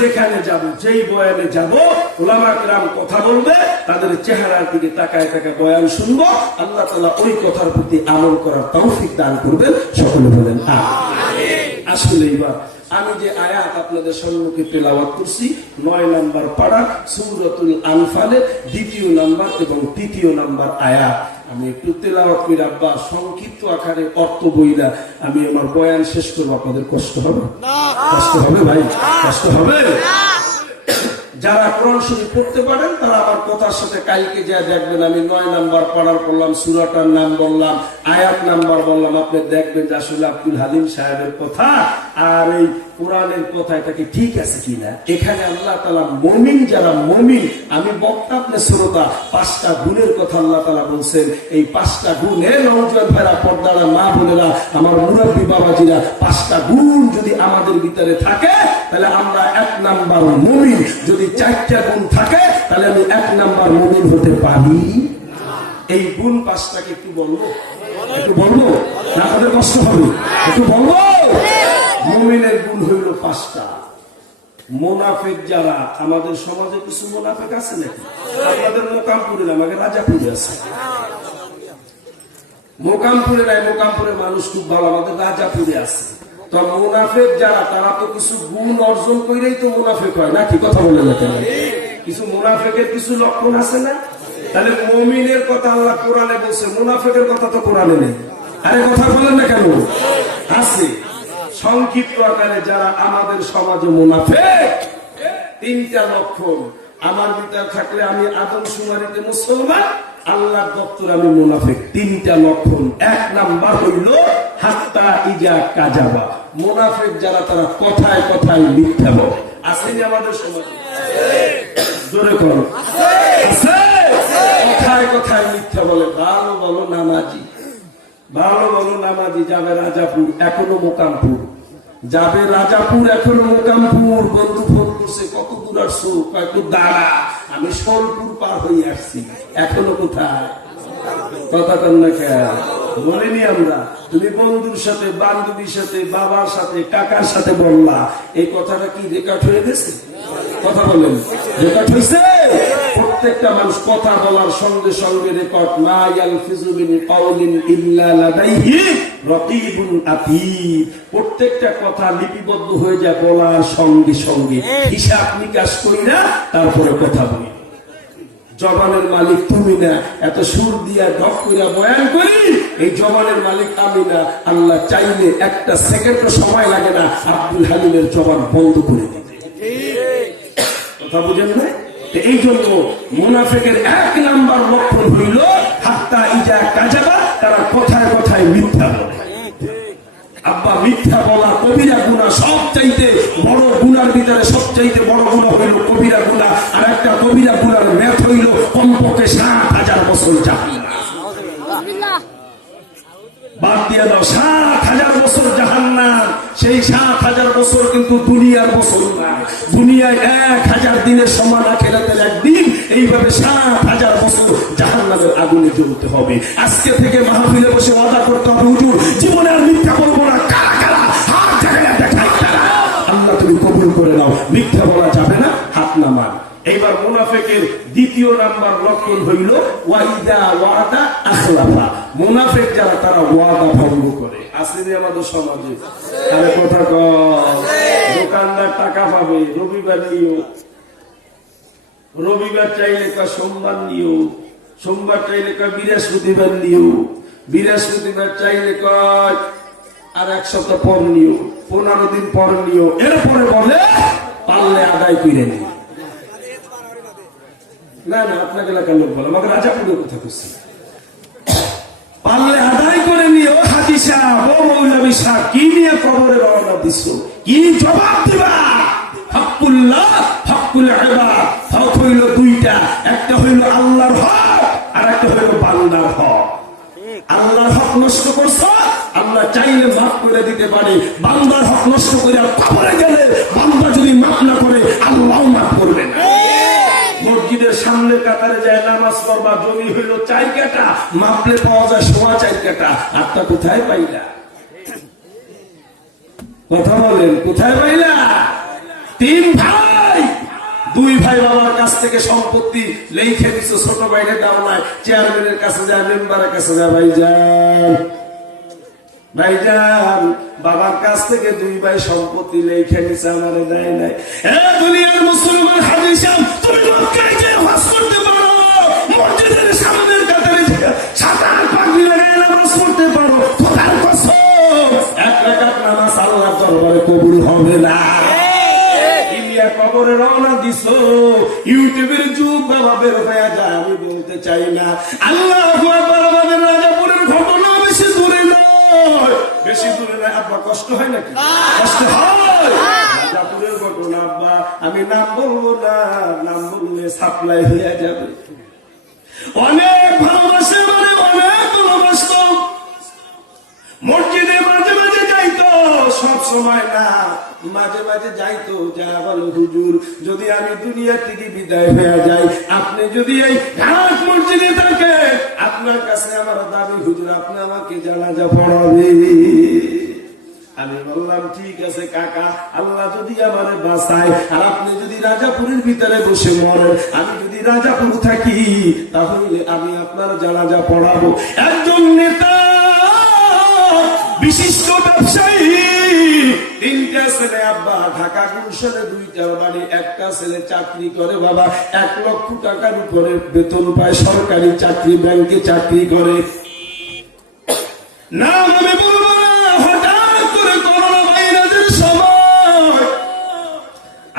যেখানে যাব, যেই বয়ানে যাব, ওলামা কেরাম কথা বলবে, তাদের চেহারার দিকে তাকায় তাকায় বয়ান শুনবো, আল্লাহ তাআলা ওই কথার প্রতি আমল করার তৌফিক দান করবেন। সকলে বলেন আমিন। আসলে এবার আমি যে আয়াত আপনাদের সম্মুখে তেলাওয়াত করছি 9 নাম্বার পারা সূরাতুল আনফালের 2য় নাম্বার এবং 3য় নাম্বার আয়াত আমি একটু তেলাওয়াত করে আব্বা সংক্ষিপ্ত আকারে অর্থ বইলা আমি আমার বয়ান শেষ করবো। আপনাদের কষ্ট হবে? কষ্ট হবে ভাই, কষ্ট হবে? যারা কোরআন শরীফ পড়তে পারেন তারা আমার কথার সাথে কালকে যা দেখবেন, আমি 9 নাম্বার পড়ার করলাম, সূরাটার নাম বললাম, আয়াত নাম্বার বললাম, আপনি দেখবেন যে আসলে আব্দুল হালিম সাহেবের কথা আর এই কোরআনের কথা এটা কি ঠিক আছে কিনা। এখানে আল্লাহ তাআলা মুমিন যারা মুমিন, আমি বক্তা আপনি শ্রোতা, 5টা গুণের কথা আল্লাহ তাআলা বলছেন। এই 5টা গুণ, হে নওজোয়ান ভাইরা, পর্দারা মা বোনেরা, আমার মুরব্বী বাবাজিরা, 5টা গুণ যদি আমাদের ভিতরে থাকে তাহলে আমরা 1 নাম্বার মুমিন। যদি 4টা গুণ থাকে তাহলে আমি 1 নাম্বার মুমিন হতে পারি। এই গুণ 5টাকে একটু বলবো, একটু বলবো না? আপনাদের কষ্ট হবে? একটু বলবো। মুমিনের গুণ হইল 5টা। মুনাফিক যারা, আমাদের সমাজে কিছু মুনাফিক আছে নাকি? আমাদের মোকামপুরে না, আমাকে রাজাপুরে আছে। মোকামপুরে নাই, মোকামপুরে মানুষ খুব ভালো, আমাদের রাজাপুরে আছে। তো মুনাফিক যারা, তারা তো কিছু গুণ অর্জন করেই তো মুনাফিক হয় না, কি কথা বলে না? কিছু মুনাফিকের কিছু লক্ষণ আছে না? তাহলে মুমিনের কথা আল্লাহ কোরআনে বলছে, মুনাফিকের কথা তো কোরআনে নেই। আরে কথা বলেন না কেন? আছে। সংক্ষিপ্ত আকারে যারা আমাদের সমাজে মুনাফিক, তিনটা লক্ষণ আমার ভিতর থাকলে আমি আদমশুমারিতে মুসলমান, আল্লাহর দপ্তর আমি মুনাফিক। তিনটা লক্ষণ। এক নাম্বার হইল হাত্তা ইজা কাজাবা। মুনাফিক যারা, তারা কথায় কথায় মিথ্যা বলে। আসেনি আমাদের সমাজে? জোরে করো, আছে। কথায় কথায় মিথ্যা বলে। ভালো বলো নামাজি, ভালো বলো নামাজি, যাবে রাজাপুর এখনো মোকামপুর, যাবে রাজাপুর এখনো মোকামপুর। বন্ধু ফোন করছে, কত দূর আসছো? একটু দাঁড়া, আমি সোলপুর পার হয়ে আসছি। এখনো কোথায়? কথা কন না খেয়াল বলিনি আমরা? তুমি বন্ধুর সাথে, বান্ধবীর সাথে, বাবার সাথে, কাকার সাথে বললা, এই কথাটা কি রেকর্ড হয়ে গেছে? কথা বলেন, রেকর্ড হয়েছে? প্রত্যেকটা মানুষ কথা বলার সঙ্গে সঙ্গে রেকর্ড। মা ইয়ালফিজু মিন কাওলিন ইল্লা লাদাইহি রাকিবুন আতীদ। প্রত্যেকটা কথা লিপিবদ্ধ হয়ে যায় বলার সঙ্গে সঙ্গে, হিসাব নিকাশ কইরা তারপরে কথা বলি। জবানের মালিক তুমি না, এত সুর দিয়া ঢক কইরা বয়ান করি, এই জবানের মালিক আমি না। আল্লাহ চাইলে একটা সেকেন্ডও সময় লাগে না আব্দুল হালিমের জবান বন্ধ করে দিতে। কথা বুঝেন না? এই জন্য মুনাফিকের এক নাম্বার লক্ষণ হইল হাত্তা ইজা কাজাবা, তারা কথায় কথায় মিথ্যা বলে। আব্বা, মিথ্যা বলা কবিরা গুনাহ, সবচাইতে বড় গুনার ভিতরে সবচাইতে বড় গুনাহ হইল কবিরা গুনাহ। আর একটা কবিরা গুনার ম্যাথ হইল কমপক্ষে 7,000 বছর জাহান্নাম। বাদ দিয়ে দাও, 7,000 বছর জাহান্নাম। সেই 7,000 বছর কিন্তু দুনিয়ার বছর না। দুনিয়ায় 1,000 দিনের সমান, আখিরাতের একদিন। এইভাবে 7,000 বছর জাহান্নামের আগুনে জ্বলতে হবে। আজকে থেকে মাহফিলে বসে ওয়াদা করতে হবে, হুজুর জীবনে আর মিথ্যা বলবো না। কারা কারা হাত দেখায় তারা। আল্লাহ তুমি কবুল করে নাও। মিথ্যা বলা যাবে না, হাত নামান। এইবার মুনাফিকের দ্বিতীয় নাম্বার লক্ষণ হইল ওয়াইদা ওয়াদা আখলাফা। মুনাফিক যারা, তারা ওয়াদা ভঙ্গ করে। আসেনি আমাদের সমাজে? তাহলে কথা কয়, দোকানদার টাকা পাবে, রবিবার নিও, রবিবার চাইলে কয় সোমবার নিও, সোমবার চাইলে কয় বৃহস্পতিবার নিও, বৃহস্পতিবার চাইলে কয় আর 1 সপ্তাহ পর নিও, 15 দিন পর নিও। এরপরে বলে পারলে আদায় করে নিও। না না, আপনাকে এলাকার লোক বলে, আমাকে রাজাপুরের কথা করছি। পারলে আদায় করে নিও। হাজী সাহেব, ও মৌলভী সাহেব, কি নিয়ে কবরে রওনা দিছ? কি জবাব দিবা? হকুল্লাহ, হকুল ইবাদ। হক হইল দুইটা, একটা হইল আল্লাহর হক, আর একটা হইল বান্দার হক। আল্লাহর হক নষ্ট করছ, আল্লাহ চাইলে মাফ করে দিতে পারে। বান্দার হক নষ্ট করে কবরে গেলে বান্দা যদি মাফ না করে, আল্লাহ মাফ করবে না। মসজিদের সামনে কাতারে যায় নামাজ পড়বা, জমি হইল 4 কাঠা, মাপলে পাওয়া যায় 4.25 কাঠা। আটটা কোথায় পাইলা? কথা বলেন, কোথায় পাইলা? 3 ভাই, 2 ভাই বাবার কাছ থেকে সম্পত্তি লেখে দিচ্ছ, ছোট ভাইরে দাও নাই। চেয়ারম্যানের কাছে যায়, মেম্বারের কাছে যায়, ভাইজান ভাইজান বাবার কাছ থেকে 2 ভাই সম্পত্তি লেখে নিছে, আমারে দেয় নাই। দুনিয়ার মুসলমান হাজী সাহেব, তুমি মক্কায় গিয়ে হজ করতে পারো, মসজিদের সামনের কাতারে সাতার পাগড়ি লাগায় নামাজ পড়তে পারো। খোদার কসম, 1 রাকাত নামাজ আল্লাহর দরবারে কবুল হবে না। ইলিয়া কবরে রওনা দিছো, ইউটিউবের যুগ বাবা বের হয়ে যায়। আমি বলতে চাই না, আল্লাহু আকবার। আমাদের রাজাপুরের ঘটনা বেশি দূরে নয়, বেশি দূরে নয়। আব্বা, কষ্ট হয় নাকি? কষ্ট হয়। রাজাপুরের ঘটনা আব্বা, আমি নাম বলবো না, নাম বললে সাপ্লাই হয়ে যাবে। অনেক ভালোবাসে, মানে অনেক ভালোবাসত। মসজিদে মাঝে মাঝে যাইতো, সব সময় না, মাঝে মাঝে যাইতো। যা বলো হুজুর, যদি আমি দুনিয়া থেকে বিদায় হয়ে যাই, আপনি যদি এই ঘাট মসজিদে থাকে, আপনার কাছে আমার দাবি হুজুর, আপনি আমাকে জানাজা পড়াবে। আমি বললাম ঠিক আছে কাকা, আল্লাহ যদি আমারে বাঁচায় আর আপনি যদি রাজাপুরের ভিতরে বসে মরেন, আমি যদি রাজাপুর থাকি তাহলে আমি আপনার জানাজা পড়াবো। একজন নেতা, বিশিষ্ট ব্যবসায়ী, 3টা ছেলে আব্বা, ঢাকা গুলশানে 2টার বাড়ি, একটা ছেলে চাকরি করে বাবা, 1 লক্ষ টাকার উপরে বেতন পায়, সরকারি চাকরি, ব্যাংকে চাকরি করে। না আমি বলবো না, হঠাৎ করে করোনা ভাইরাসের সময়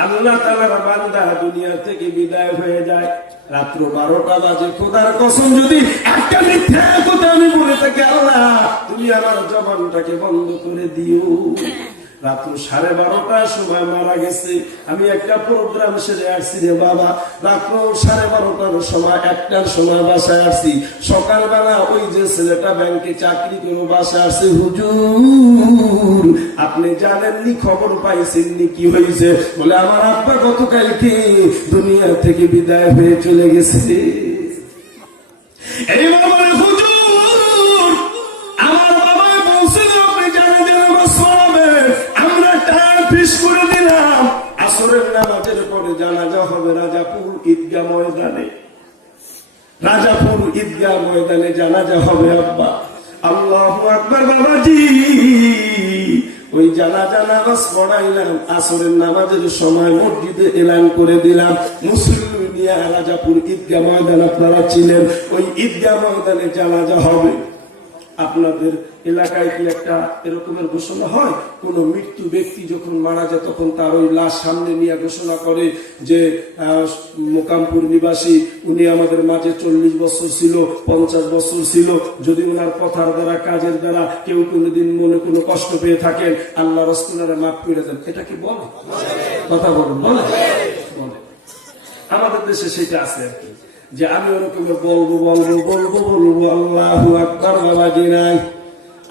আল্লাহ তাআলার বান্দা দুনিয়া থেকে বিদায় হয়ে যায়। রাত্র 12টা বাজে, খোদার কসম যদি একটা মিথ্যা কথা আমি বলে থাকি, আল্লাহ তুমি আমার জবানটাকে বন্ধ করে দিও। রাত্র 12:30টার সময় মারা গেছে। আমি একটা প্রোগ্রাম সেরে আসছি রে বাবা, রাত্র 12:30টার সময়, 1টার সময় বাসায় আসছি। সকালবেলা ওই যে ছেলেটা ব্যাংকে চাকরি করে বাসায় আসছে, হুজুর আপনি জানেননি, খবর পাইছেননি কি হয়েছে? বলে আমার আব্বা গতকালকে দুনিয়া থেকে বিদায় হয়ে চলে গেছে। এই বাবা হুজুর, আমার বাবা বলছিল আপনি জানেন আমরা টাইম ফিক্স করে দিলাম, আসরের নামাজের পরে জানাজা হবে রাজাপুর ঈদগাহ ময়দানে। রাজাপুর ঈদগাহ ময়দানে জানাজা হবে আব্বা। আল্লাহু আকবার বাবাজি। ওই জানাজা নামাজ পড়াইলাম, আসরের নামাজের সময় মসজিদে এলান করে দিলাম, মুসলিম নিয়ে রাজাপুর ঈদগাহ ময়দান আপনারা ছিলেন, ওই ঈদগাহ ময়দানে জানাজা হবে। আপনাদের এলাকায় কি একটা এরকমের ঘোষণা হয়? কোন মৃত্যু ব্যক্তি যখন মারা যায় তখন তার ওই লাশ সামনে নিয়ে ঘোষণা করে যে মোকামপুর নিবাসী, উনি আমাদের মাঝে 40 বছর ছিল, 50 বছর ছিল, যদি ওনার কথার দ্বারা কাজের দ্বারা কেউ কোনোদিন মনে কোনো কষ্ট পেয়ে থাকেন, আল্লাহ রাসূলের মাফ করে দেন। এটা কি বলে? কথা বলুন, বলে? বলে। আমাদের দেশে সেটা আছে আর কি, যে আমি ওরকমের বলবো আল্লাহু আকবার বাবাজি নাই।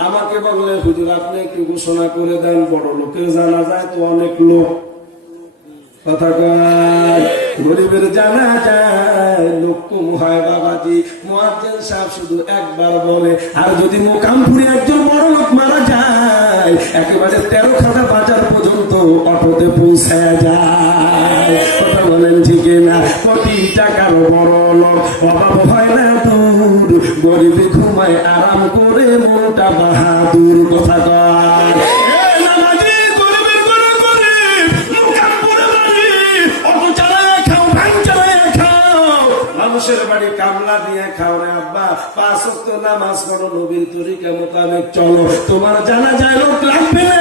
আমাকে বললে হুজুর আপনি একটু ঘোষণা করে দেন, বড় লোকের জানা যায় তো অনেক লোক, কথা কয় গরিবের জানা যায় লোক কম হয় বাবাজি। মুয়াজ্জিন সাহেব শুধু একবার বলে, আর যদি মোকামপুরে একজন বড় লোক মারা যায় একেবারে 13 খাতা বাজার পর্যন্ত অটোতে পৌঁছায় যায়। কথা বলেন ঠিক না? কোটি টাকার বড় লোক, অভাব হয় না দূর, গরিবে ঘুমায় আরাম করে মনটা বাহাদুর। কথা কয় মানুষের বাড়ি কামলা দিয়ে খাও রে আব্বা, 5 ওয়াক্ত নামাজ পড়ো, নবীর তরিকা মোতাবেক চলো, তোমার জানাজা লোক লাগবে না।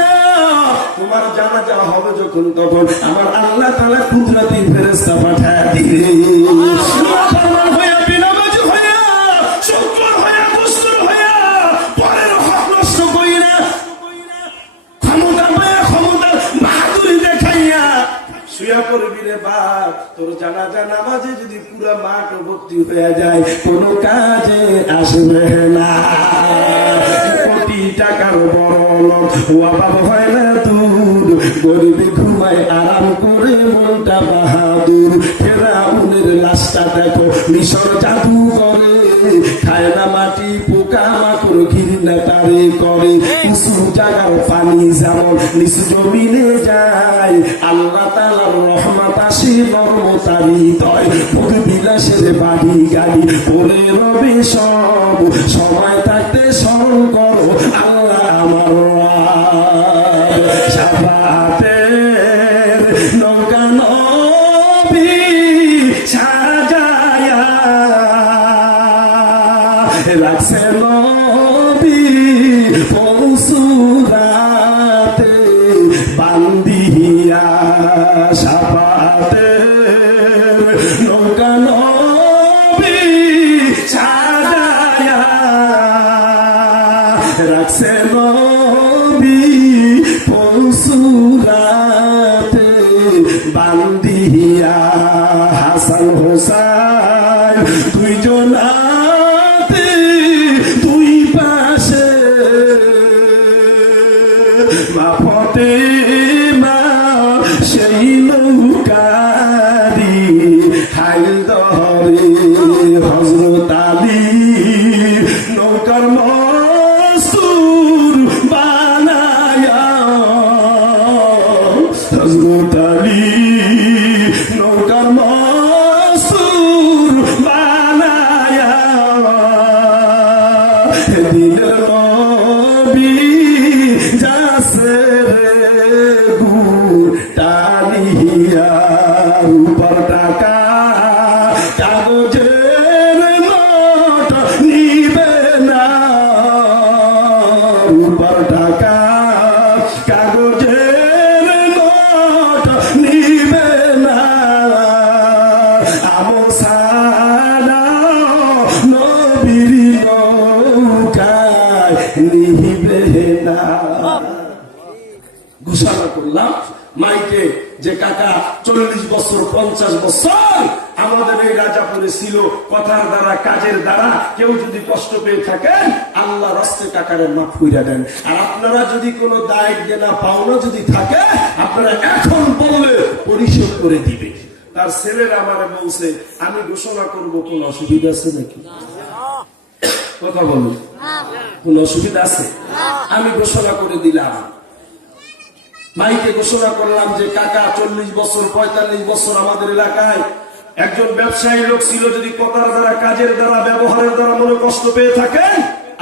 তোমার জানাজা হবে যখন তখন আমার আল্লাহ তাআলা কুদরতি ফেরেশতা পাঠায় দিবে। মুসলমান হইয়া, বিনামাজি হইয়া, শুকর হইয়া, কুসুর হইয়া, পরের হক নষ্ট কইরা, ক্ষমতা পায়া ক্ষমতার বাহাদুরি দেখাইয়া শুয়া পড়বি রে বাপ। তোর জানাজা নামাজে যদি পুরা মাঠ ভর্তি হয়ে যায় কোনো কাজে আসবে না। কোটি টাকার বড় লোক, অভাব হয় না দূর, গরিবে ঘুমায় আরাম করে মনটা বাহাদুর। ফেরাউনের লাশটা দেখো, মিশর জাদু করে, খায় না মাটি পোকা মাকড়, ঘৃণা তারে করে। উঁচু জায়গার পানি যেমন নিচু জমিনে যায়, আল্লাহ তাআলার রহমত আসে নরমতা হৃদয়। ভোগ বিলাসের বাড়ি গাড়ি পরে রবে সব, সময় থাকতে স্মরণ করো আল্লাহ আমার শাফাতের নৌকা নবী সাজায়া রাখছে নবী পৌঁছুরাতে বান্দিয়া। শাফাতের নৌকা নবী সাজায়া রাখছে নবী পৌঁছুরাতে বান্দিয়া। হাসান হোসাইন দুইজনাতে দুই পাশে, মা ফাতেমা সেই নৌকারি হাইল ধরে, হযরত আলী নৌকার মস্তুর বানায়া হযরত আলী নৌকার মাসুর বানায়া দিল নবী যাসে রে টানিয়া উপর টাকা কাগজের নোট নিবে না উপর টাকা কাগজের নোট নিবে না আমসানা নবীর নৌকায় নিবে না। ঘোষণা করলাম মাইকে যে কাকা 40 বছর 50 বছর আমাদের এই রাজাপুরে ছিল, কথার দ্বারা কাজের দ্বারা কেউ যদি কষ্ট পেয়ে থাকেন আল্লাহ রাস্তে কাকারে মাফ কইরা দেন। আর আপনারা যদি কোনো দায় দেনা পাওনা যদি থাকে আপনারা এখন বললে পরিশোধ করে দিবে। তার ছেলেরা আমারে বলছে আমি ঘোষণা করব, কোন অসুবিধা আছে নাকি? কথা বলুন, কোন অসুবিধা আছে? আমি ঘোষণা করে দিলাম, মাইকে ঘোষণা করলাম যে কাকা 40 বছর 45 বছর আমাদের এলাকায় একজন ব্যবসায়ী লোক ছিল, যদি কথার দ্বারা কাজের দ্বারা ব্যবহারের দ্বারা মনে কষ্ট পেয়ে থাকেন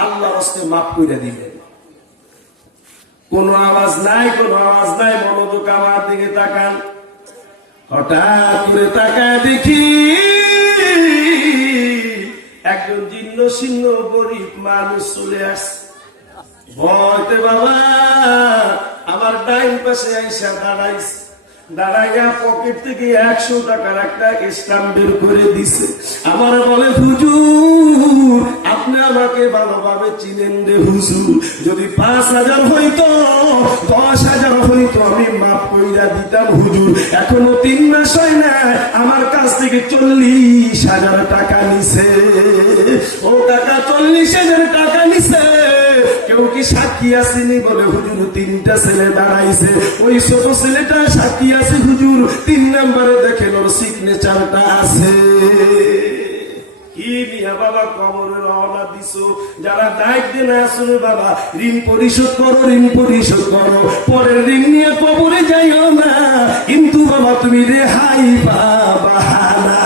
আল্লাহর রাস্তে মাফ করে দিবেন। কোন আওয়াজ নাই, কোন আওয়াজ নাই, মনোযোগ আমার দিকে তাকান। হঠাৎ করে তাকায় দেখি একজন জীর্ণ শীর্ণ গরিব মানুষ চলে আসছে। ভয়তে বাবা আমার ডাইন পাশে আইসা দাঁড়াইছে, দাঁড়াইয়া পকেট থেকে 100 টাকার একটা স্ট্যাম্প বের করে দিছে। আমার বলে হুজুর আপনি আমাকে ভালোভাবে চিনেন রে হুজুর, যদি 5000 হইতো 10,000 হইতো আমি মাফ কইরা দিতাম হুজুর, এখনো 3 মাস হয় না আমার কাছ থেকে 40,000 টাকা নিছে। ও কাকা 40,000 টাকা নিছে, কেউ কি সাক্ষী আসেনি? বলে হুজুর 3টা ছেলে দাঁড়াইছে, ওই ছোট ছেলেটা সাক্ষী আছে হুজুর, 3 নম্বরে দেখেন ওর সিগনেচারটা আছে। কি নিয়া বাবা কবরে রওনা দিছো? যারা দায়িত্বে না আসলে বাবা ঋণ পরিশোধ করো, ঋণ পরিশোধ করো, পরের ঋণ নিয়ে কবরে যাইও না, কিন্তু বাবা তুমি রেহাই পাবা না।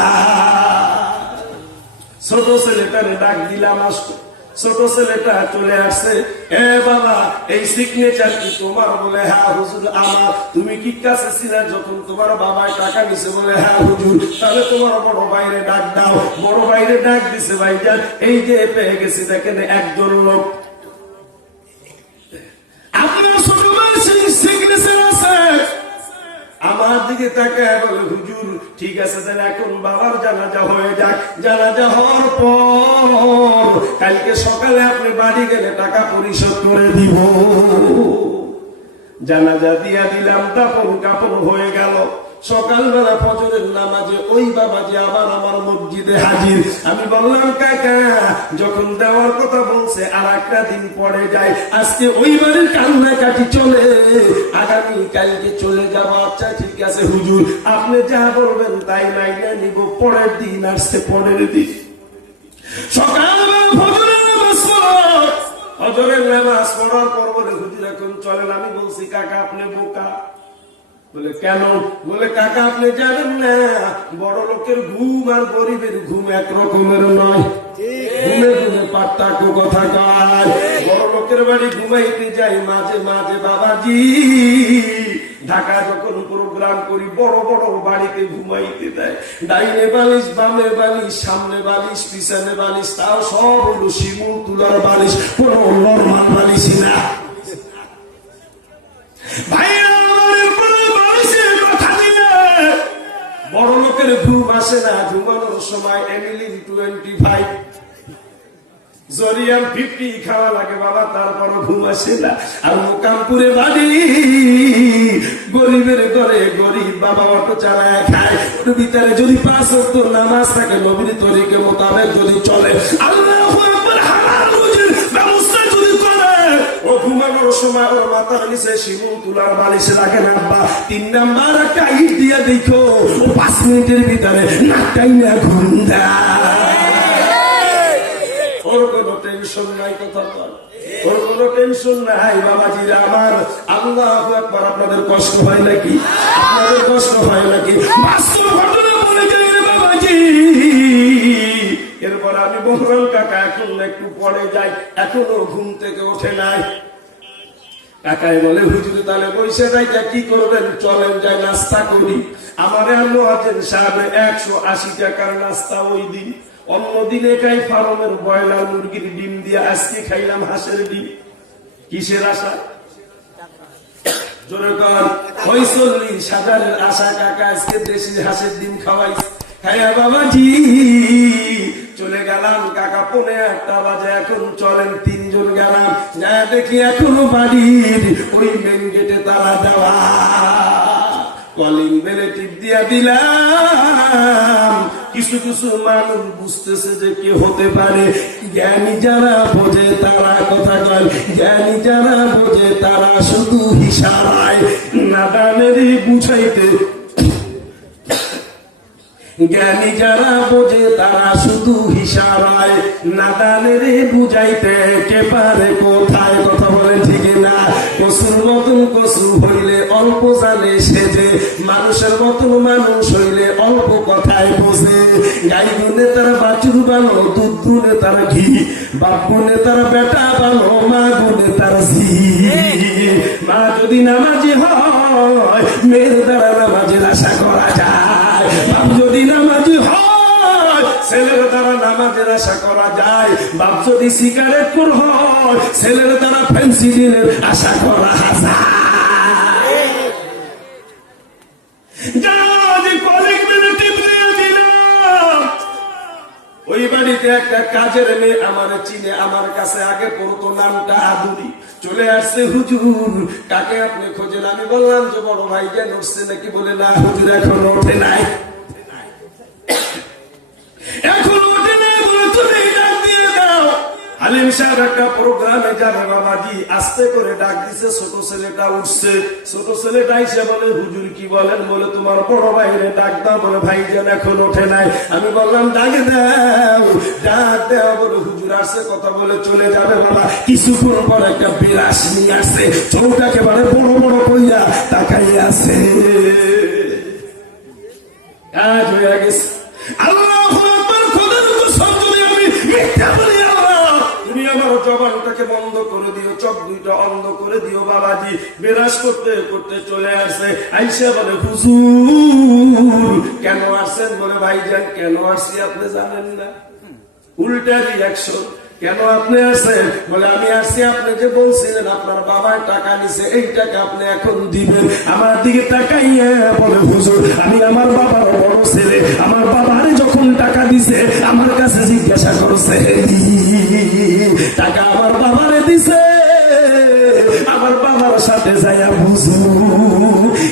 ছোট ছেলেটারে ডাক দিলাম, আসতো। ছোট ছেলেটা চলে আসছে, এ বাবা এই সিগনেচার কি তোমার? বলে হ্যাঁ হুজুর আমার। তুমি কি কাছে ছিলে যখন তোমার বাবায় টাকা দিছে? বলে হ্যাঁ হুজুর। তাহলে তোমার বড় ভাইরে ডাক দাও। বড় ভাইরে ডাক দিছে, ভাইজান এই যে পেয়ে গেছি, দেখেন একজন লোক আপনার ছোট ভাইয়ের সিগনেচার আছে। আমার দিকে তাকায় বলে হুজুর ঠিক আছে, তাহলে এখন বাবার জানাজা হয়ে যাক, জানাজা হওয়ার পর কালকে সকালে আপনি বাড়ি গেলে টাকা পরিশোধ করে দিব। জানাজা দিয়া দিলাম, দাফন কাপন হয়ে গেল। সকালবেলা ফজরের নামাজে ওই বাবাজি আবার আমার মসজিদে হাজির। আমি বললাম কাকা যখন দেওয়ার কথা বলছে আর একটা দিন পরে যায়, আজকে ওই বাড়ির কান্নাকাটি চলে, আগামী কালকে চলে যাবো। আচ্ছা ঠিক আছে হুজুর, আপনি যা বলবেন তাই মাইনে নিব। পরের দিন আসছে, পরের দিন সকালবেলা ফজরের নামাজ পড়ো, ফজরের নামাজ পড়ার পর বলে হুজুর এখন চলেন। আমি বলছি কাকা আপনি বোকা। বলে কেন? বলে কাকা আপনি জানেন না বড় লোকের ঘুম আর গরিবের ঘুম এক রকমের নয়, ঘুমে ঘুমে পার্থক্য কথা কয়। বড় লোকের বাড়ি ঘুমাইতে যাই মাঝে মাঝে বাবাজি, ঢাকা যখন প্রোগ্রাম করি বড় বড় বাড়িতে ঘুমাইতে দেয়, ডাইনে বালিশ বামে বালিশ সামনে বালিশ পিছনে বালিশ, তাও সব হলো শিমুল তুলার বালিশ, কোন নরমাল বালিশ না। ভাইয়া বড় লোকের ঘুম আসে না, ঘুমানোর সময় এমিলিন 25 জরিয়াম 50 খাওয়া লাগে বাবা, তারপরও ঘুম আসে না। আর মোকামপুরে বাড়ি, গরিবের ঘরে গরিব বাবা অটো চালায় খায়, ওর ভিতরে যদি 5 ওয়াক্ত নামাজ থাকে নবীর তরিকে মোতাবেক যদি চলে, আল্লাহু আকবার হালাল রুজির ব্যবস্থা যদি করে, ও ঘুমানোর সময় ওর মাথার নিচে শিমুল তুলার বালিশ লাগে না। আব্বা 3 নাম্বার একটা ইট দিয়া দেখো, ও 5 মিনিটের ভিতরে নাকটাই না ঘুম দেয়, ওর কোনো টেনশন নাই। কথা বল, ওর কোনো টেনশন নাই বাবাজিরা আমার। আল্লাহু আকবার। আপনাদের কষ্ট হয় নাকি? আপনাদের কষ্ট হয় নাকি? বাস্তব ঘটনা বলে যাই রে বাবাজি। এরপর আমি বললাম কাকা এখন একটু পরে যাই, এখনো ঘুম থেকে ওঠে নাই। কাকাই বলে হুজুর তাহলে বসে যাইটা কি করবেন, চলেন যাই নাস্তা করি। আমারে আল্লাহ আছেন সাহেব 180 টাকার নাস্তা ওই দিন। অন্যদিনে খাই ফার্মের ব্রয়লার মুরগির ডিম দিয়ে, আজকে খাইলাম হাঁসের ডিম। কিসের আশা? জোরে কর। 45,000-এর আশা কাকা আজকে দেশি হাঁসের ডিম খাওয়াইছে। খাইয়া বাবাজি চলে গেলাম। কাকা 1:45 বাজে। এখন চলেন 3 জন গেলাম, যা দেখি এখনো বাড়ির ওই মেন গেটে তালা দেওয়া। কলিং বেলে টিপ দিয়া দিলাম। কিছু কিছু মানুষ বুঝতেছে যে কি হতে পারে। জ্ঞানী যারা বোঝে তারা কথা কয়, জ্ঞানী যারা বোঝে তারা শুধু হিসারায়। নাদানেরই বুঝাইতে, জ্ঞানী যারা বোঝে তারা শুধু হিসারায়। নাদানের বুঝাইতে কে পারে কোথায়। কথা বলে ঠিক না? কসুর মতন কসু হইলে অল্প জানে সেজে, মানুষের মতন মানুষ হইলে অল্প কথায় বোঝে। গাই গুনে তার বাছুর বানো, দুধ গুনে তার ঘি, বাপ গুনে তার বেটা বানো, মা গুনে তার ঝি। মা যদি নামাজি হয় মেয়ের দ্বারা নামাজের আশা করা যায়। বাপ যদি নামাজি হয় ছেলের দ্বারা নামাজের আশা করা যায়। বাপ যদি সিগারেট খোর হয় ছেলের দ্বারা ফেন্সিডিলের আশা করা যায়। ওই বাড়িতে একটা কাজের মেয়ে আমার চিনে, আমার কাছে আগে পড়তো, নামটা আদুরি। চলে আসছে হুজুর কাকে আপনি খোঁজেন? আমি বললাম যে বড় ভাই যেন উঠছে নাকি? বলে না হুজুর এখন ওঠে নাই। এখন ওঠে নাই বলে তুমি ডাক দিয়ে দাও। হালিম সাহেব একটা প্রোগ্রামে যাবে বাবাজি, আস্তে করে ডাক দিছে। ছোট ছেলেটা উঠছে। ছোট ছেলেটা এসে বলে হুজুর কি বলেন? বলে তোমার বড় ভাইরে ডাক দাও। বলে ভাই যেন এখন ওঠে নাই। আমি বললাম ডাক দাও, ডাক দাও। বলে হুজুর আসছে, কথা বলে চলে যাবে। বাবা কিছুক্ষণ পর একটা বিলাস নিয়ে আসছে, চৌটাকে বড় বড় কইয়া তাকাই আছে। কাজ হয়ে গেছে। আল্লাহু আকবার। খোদার কসম যদি আমি মিথ্যা বলি তুমি আমার জবানটাকে বন্ধ করে দিও, চোখ দুইটা অন্ধ করে দিও। বাবাজি বিরাজ করতে করতে চলে আসে। আইসা বলে হুজুর কেন আসছেন? বলে ভাইজান কেন আসছি আপনি জানেন না? উল্টা রিয়াকশন। কেন আপনি আসেন? বলে আমি আসছি আপনি যে বলছিলেন আপনার বাবার টাকা নিছে, এই টাকা আপনি এখন দিবেন। আমার দিকে তাকাইয়া বলে হুজুর আমি আমার বাবার বড় ছেলে, আমার বাবারে যখন টাকা দিছে আমার কাছে জিজ্ঞাসা করছে টাকা আমার বাবারে দিছে। আমার বাবার সাথে যাইয়া বুঝু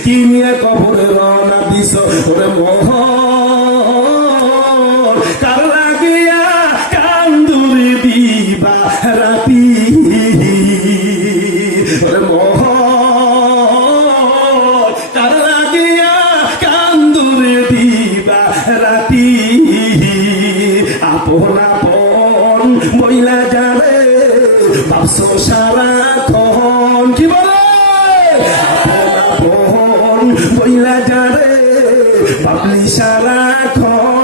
কি নিয়ে কবরে রওনা দিছ। ওরে মোহ কার লাগিয়া কান্দুরি দিবা রাতি। ওরে মোহ কার লাগিয়া কান্দুরি দিবা রাতি। আপন আপন বইলা যাবে ভাবছো সারাক্ষণ। কি বলে? আপন আপন বইলা যাবে ভাবলি সারাক্ষণ।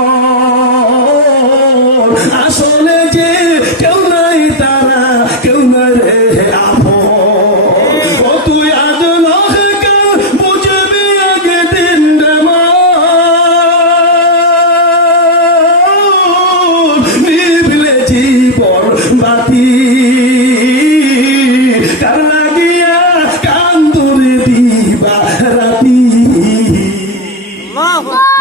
আসলে যে কেউ নাই তারা, কেউ নাই রে আপন। ও তুই আজ নহে কাল বুঝবি আগে দিন নিভলে জীবন বাতি। কার লাগিয়া কান্দুরে দিবা রাতি।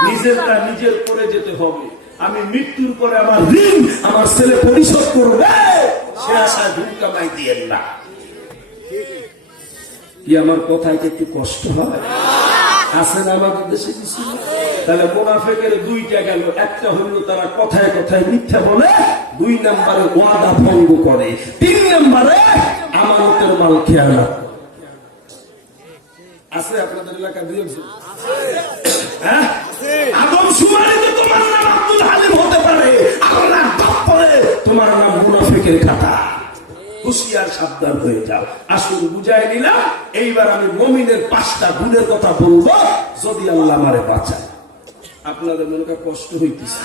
নিজেরটা নিজের করে যেতে হবে। আমি মৃত্যুর পরে আমার ঋণ আমার ছেলে পরিশোধ করবে, সে আশায় ধূম কামাই দিয়েন না। কি আমার কথায় একটু কষ্ট হয়? আসেন আমাদের দেশে কিছু। তাহলে মুনাফিকের দুইটা গেল। একটা হইল তারা কথায় কথায় মিথ্যা বলে, 2 নম্বরে ওয়াদা ভঙ্গ করে, 3 নম্বরে আমানতের মাল খেয়ানত। আছে আপনাদের এলাকা 2 একজন? হ্যাঁ আদম শুমারিতে তোমার নাম আব্দুল হালিম হতে পারে, আল্লাহ বাপ্পরে তোমার নাম মুনাফিকের খাতা। হুঁশিয়ার সাবধান হয়ে যাও। আসুন বুঝাই নিলাম। এইবার আমি মুমিনের 5টা গুণের কথা বলবো, যদি আল্লাহ আমারে বাঁচায়। আপনাদের মনে কষ্ট হইতেছে,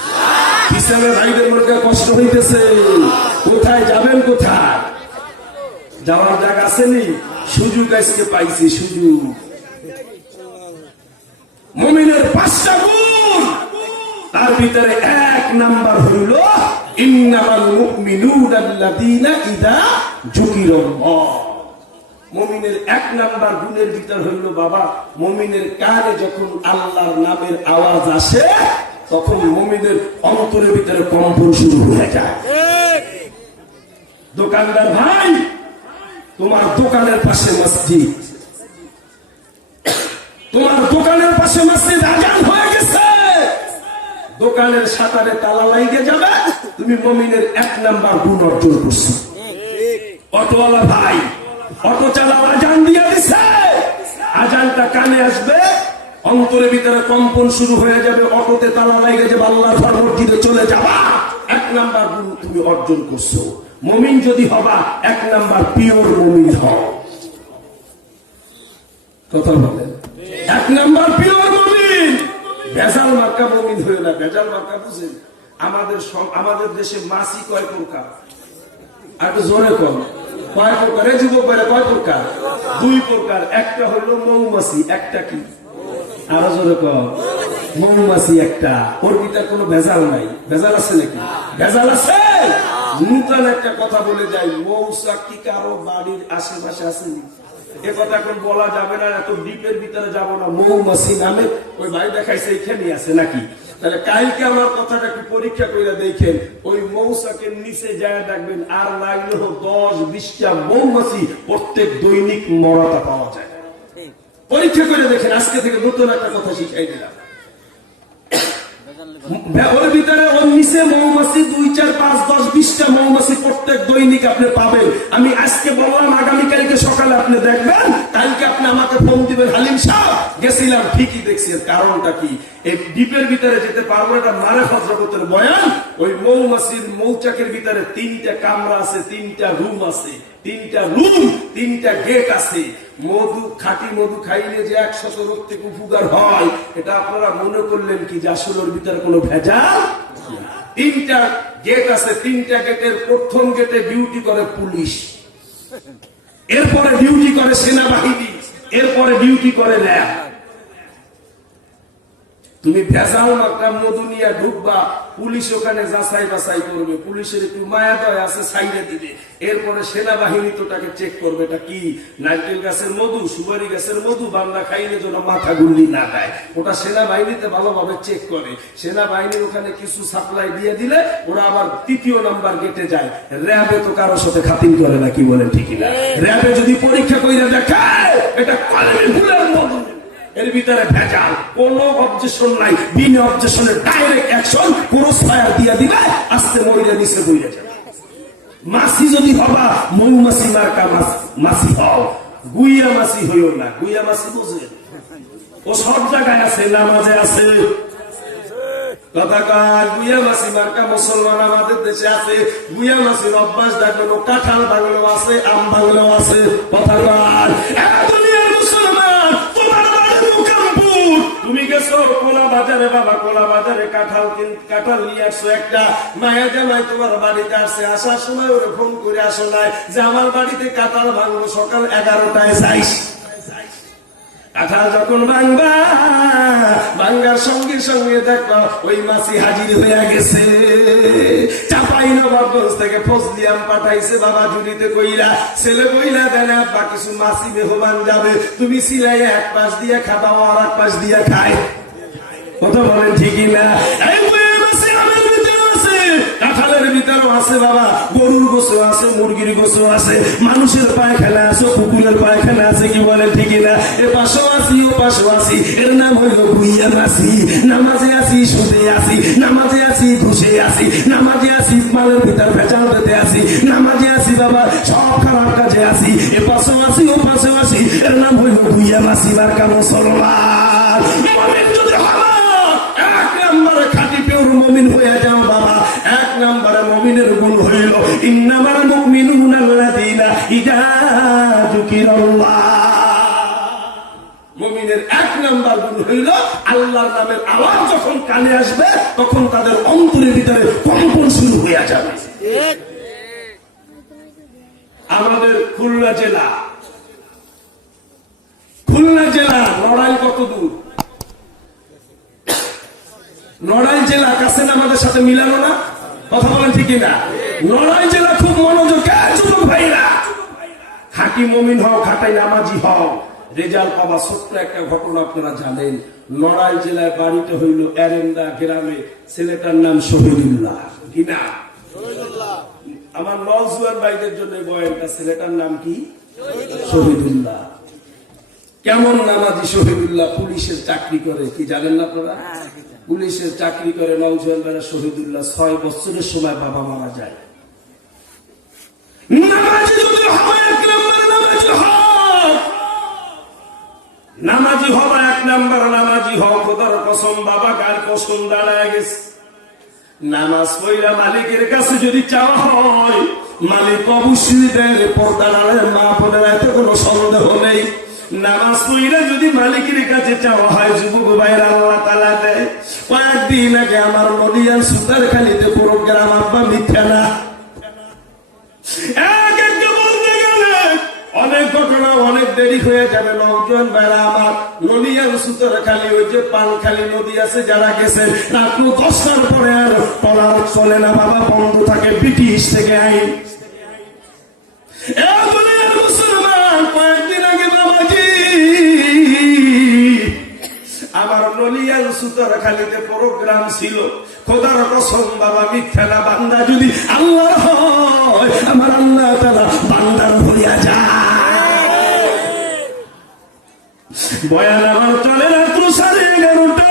হিসাবে ভাইদের মনে কষ্ট হইতেছে। কোথায় যাবেন? কোথায় যাওয়ার জায়গা আসেনি? সুযোগ আজকে পাইছি, সুযোগ। মুমিনের 5টা গুণ, তার ভিতরে 1 নাম্বার হইল ইন্নামাল মুমিনুনা আল্লাযীনা ইযা যুকিরাল্লাহ। মুমিনের 1 নাম্বার গুণের ভিতর হইল বাবা, মুমিনের কানে যখন আল্লাহর নামের আওয়াজ আসে তখন মুমিনের অন্তরের ভিতরে কম্পন শুরু হয়ে যায়। দোকানদার ভাই, তোমার দোকানের পাশে মসজিদ, তোমার দোকানের পাশে মসজিদ আজান হয়ে গেছে, দোকানের শাটারে তালা লাগিয়ে যাবে, তুমি মুমিনের 1 নাম্বার গুণ অর্জন করছো। অটোওয়ালা ভাই, অটো চালাও, আজান দিয়ে দিছে, আজানটা কানে আসবে, অন্তরের ভিতরে কম্পন শুরু হয়ে যাবে, অটোতে তালা লাগিয়ে যাবে, আল্লাহর ঘর মসজিদে চলে যাবা। 1 নাম্বার গুণ তুমি অর্জন করছো। মুমিন যদি হবা, 1 নাম্বার পিওর মুমিন হও। কথা বলেন, 1 নাম্বার পিওর মুমিন। ভেজাল মার্কা মুমিন হয়ে না। ভেজাল মার্কা বুঝেন? আমাদের দেশে মাছি কয় প্রকার? আর জোরে কম কয় প্রকার? যুবক বাইরে কয় প্রকার? 2 প্রকার। একটা হইল মৌমাছি, একটা কি? আরো জোরে কম। মৌমাছি একটা, ওর ভিতরে কোনো ভেজাল নাই। ভেজাল আছে নাকি? ভেজাল আছে। নূতন একটা কথা বলে যাই, মৌচাক কারো বাড়ির আশেপাশে আসেনি? এ কথা এখন বলা যাবে না, এত ডিপের ভিতরে যাব না। মৌমাছি নামে ওই ভাই দেখাইছে এখানে আছে নাকি? তাহলে কালকে আমার কথাটা একটু পরীক্ষা করে দেখেন, ওই মৌচাকের নিচে যায় দেখবেন আর লাগলেও 10-20টা মৌমাছি প্রত্যেক দৈনিক মরাটা পাওয়া যায়। পরীক্ষা করে দেখেন। আজকে থেকে নতুন একটা কথা শিখাই দিলাম। ওর ভিতরে ওর নিচে মৌমাছি 2, 4, 5, 10, 20টা মৌমাছি প্রত্যেক দৈনিক আপনি পাবেন। আমি আজকে বললাম, আগামীকালকে সকালে আপনি দেখবেন, কালকে আপনি আমাকে ফোন দিবেন, হালিম সাহেব গেছিলাম, ঠিকই দেখছি। কারণটা কি? এই দ্বীপের ভিতরে যেতে পারবো, এটা মারে হযরতের বয়ান। ওই মৌমাছির মৌচাকের ভিতরে 3টা কামরা আছে, 3টা রুম আছে, 3টা রুম, 3টা গেট আছে। মধু, খাঁটি মধু খাইলে যে 100 রোগ থেকে উপকার হয়, এটা আপনারা মনে করলেন কি যে আসলের ভিতরে কোনো ভেজাল? 3টা গেট আছে, 3টা গেটের প্রথম গেটে ডিউটি করে পুলিশ, এরপরে ডিউটি করে সেনাবাহিনী, এরপরে ডিউটি করে র্যাব। তুমি ভেজাল মাত্রা মধু নিয়ে ঢুকবা, পুলিশ ওখানে যাচাই বাছাই করবে, পুলিশের একটু মায়া দয়া আছে, সাইডে দিবে। এরপরে সেনাবাহিনী তো তাকে চেক করবে, এটা কি নারকেল গাছের মধু, সুপারি গাছের মধু, বান্দা খাইলে যেন মাথা গুল্লি না দেয়। ওটা সেনাবাহিনীতে ভালোভাবে চেক করে। সেনাবাহিনীর ওখানে কিছু সাপ্লাই দিয়ে দিলে ওরা আবার 3য় নাম্বার গেটে যায়। র্যাবে তো কারোর সাথে খাতির করে না, কি বলেন? ঠিকই না? র্যাবে যদি পরীক্ষা করে দেখায় এটা কলমের ফুলের মধু, এর ভিতরে ভেজাল, কোন অবজেকশন নাই, বিনা অবজেকশনের ডাইরেক্ট অ্যাকশন, ক্রস ফায়ার দিয়ে দিবে, আস্তে মইরা নিচে বইরা যাবে। মাছি যদি হবা, মৌমাছি মার্কা মাছি হও, গুইয়া মাছি হইও না। গুইয়া মাছি বুঝেন? ও সব জায়গায় আছে, নামাজে আছে। কথা কয়, গুইয়া মাছি মার্কা মুসলমান আমাদের দেশে আছে। গুইয়া মাছির অভ্যাস দেখবেন, ও কাঁঠাল বাংলাও আছে, আম বাংলাও আছে। কথা কয়, দুনিয়ার মুসলমান, তোমার তুমি গেছো কোলা বাজারে, বাবা কোলা বাজারে কাঁঠাল নিয়ে আসছো একটা, মায়া জামাই তোমার বাড়িতে আসছে, আসার সময় ওরে ফোন করে আসো নাই যে আমার বাড়িতে কাঁঠাল ভাঙবো, সকাল 11টায় যাইস। কাঁঠাল যখন ভাঙবা, ভাঙ্গার সঙ্গে সঙ্গে দেখো ওই মাছি হাজির হয়ে গেছে। চাঁপাইনবাবগঞ্জ থেকে ফজলিয়াম পাঠাইছে বাবা জুড়িতে কইরা, ছেলে বইলা দেন আব্বা কিছু মাছি মেহমান যাবে, তুমি সিলাই 1 পাশ দিয়ে খাবা, আর 1 পাশ দিয়ে খায়। কথা বলেন ঠিকই না? কাঁঠালের ভিতরেও আছে বাবা, গরুর গোসও আছে, মুরগির গোসও আছে, মানুষের পায়খানা আছে, কুকুরের পায়খানা আছে, কি বলে ঠিকই না? এ পাশেও আছি, ও পাশেও আছি, এর নাম হইল গুইয়া মাছি। নামাজে আছি, সুদে আছি, নামাজে আছি, ঘুষে আছি, নামাজে আছি, মালের ভিতর ভেজাল পেতে আছি, নামাজে আছি বাবা, সব খারাপ কাজে আছি, এ পাশেও আছি, ও পাশেও আছি, এর নাম হইল গুইয়া মাছি মার্কা মুসলমান। মুমিন যদি হলো, 1 নম্বরে খাঁটি পিওর মুমিন হয়ে যাও বাবা। 1 নম্বরে মুমিনের গুণ হইল ইন্নামাল মুমিনুনা আল্লাযীনা ইযা যুকিরাল্লাহ। মুমিনের 1 নম্বর গুণ হইল আল্লাহর নামের আওয়াজ যখন কানে আসবে তখন তাদের অন্তরের ভিতরে কম্পন শুরু হয়ে যাবে। আমাদের খুলনা জেলা নড়াইল কত দূর? নড়াইল জেলা কাছে না, আমাদের সাথে মিলানো না? কথা বলেন ঠিক না? নড়াইল জেলা খুব মনোযোগ, যুবক ভাইরা, খাঁটি মুমিন হও, খাঁটাই নামাজি হও, রেজাল্ট পাবা। ছোট্ট একটা ঘটনা আপনারা জানেন, নড়াইল জেলায় বাড়িটা হইল এরেন্দা গ্রামে, ছেলেটার নাম শহীদুল্লাহ। কি না? আমার নওজোয়ান ভাইদের জন্য বয়ানটা, ছেলেটার নাম কি? শহীদুল্লাহ। কেমন নামাজি শহীদুল্লাহ? পুলিশের চাকরি করে, কি জানেন না আপনারা? পুলিশের চাকরি করে নওজোয়ান ভাইরা। শহীদুল্লাহ 6 বছরের সময় বাবা মারা যায়। নামাজি যদি হয় 1 নম্বর নামাজি হও, নামাজি হবা 1 নম্বর নামাজি হও। খোদার কসম, বাবা গার কসম দাঁড়ায় গেছে। নামাজ পড়া মালিকের কাছে যদি চাওয়া হয়, মালিক অবশ্যই দেয়। পর্দা নাড়ে মা বোনেরা, এতে কোনো সন্দেহ নেই। নামাজ পড়া যদি মালিকের কাছে চাওয়া হয়, যুবক ভাইরা, আল্লাহ তাআলা দেয়। কয়েকদিন আগে আমার নদিয়ার সুতারখালীতে প্রোগ্রাম, আব্বা মিথ্যা না, অনেক ঘটনা, অনেক দেরি হয়ে যাবে। নওজোয়ান ভাইরা আমার, নদিয়ার সুতারখালী, ওই যে পানখালী নদী আছে, যারা গেছেন, রাত 10টার পরে আর টলার চলে না বাবা, বন্ধ থাকে, ব্রিটিশ থেকে আইন। মুসলমান, কয়েকদিন আগে বাবাজি আমার নলিয়াল সুতারখালীতে প্রোগ্রাম ছিল। খোদার কসম বাবা, মিথ্যা না, বান্দা যদি আল্লাহ হয়, আমার আল্লাহ তাআলা বান্দার হইয়া যায়। বয়ান আমার চলে রাত্র 11:30।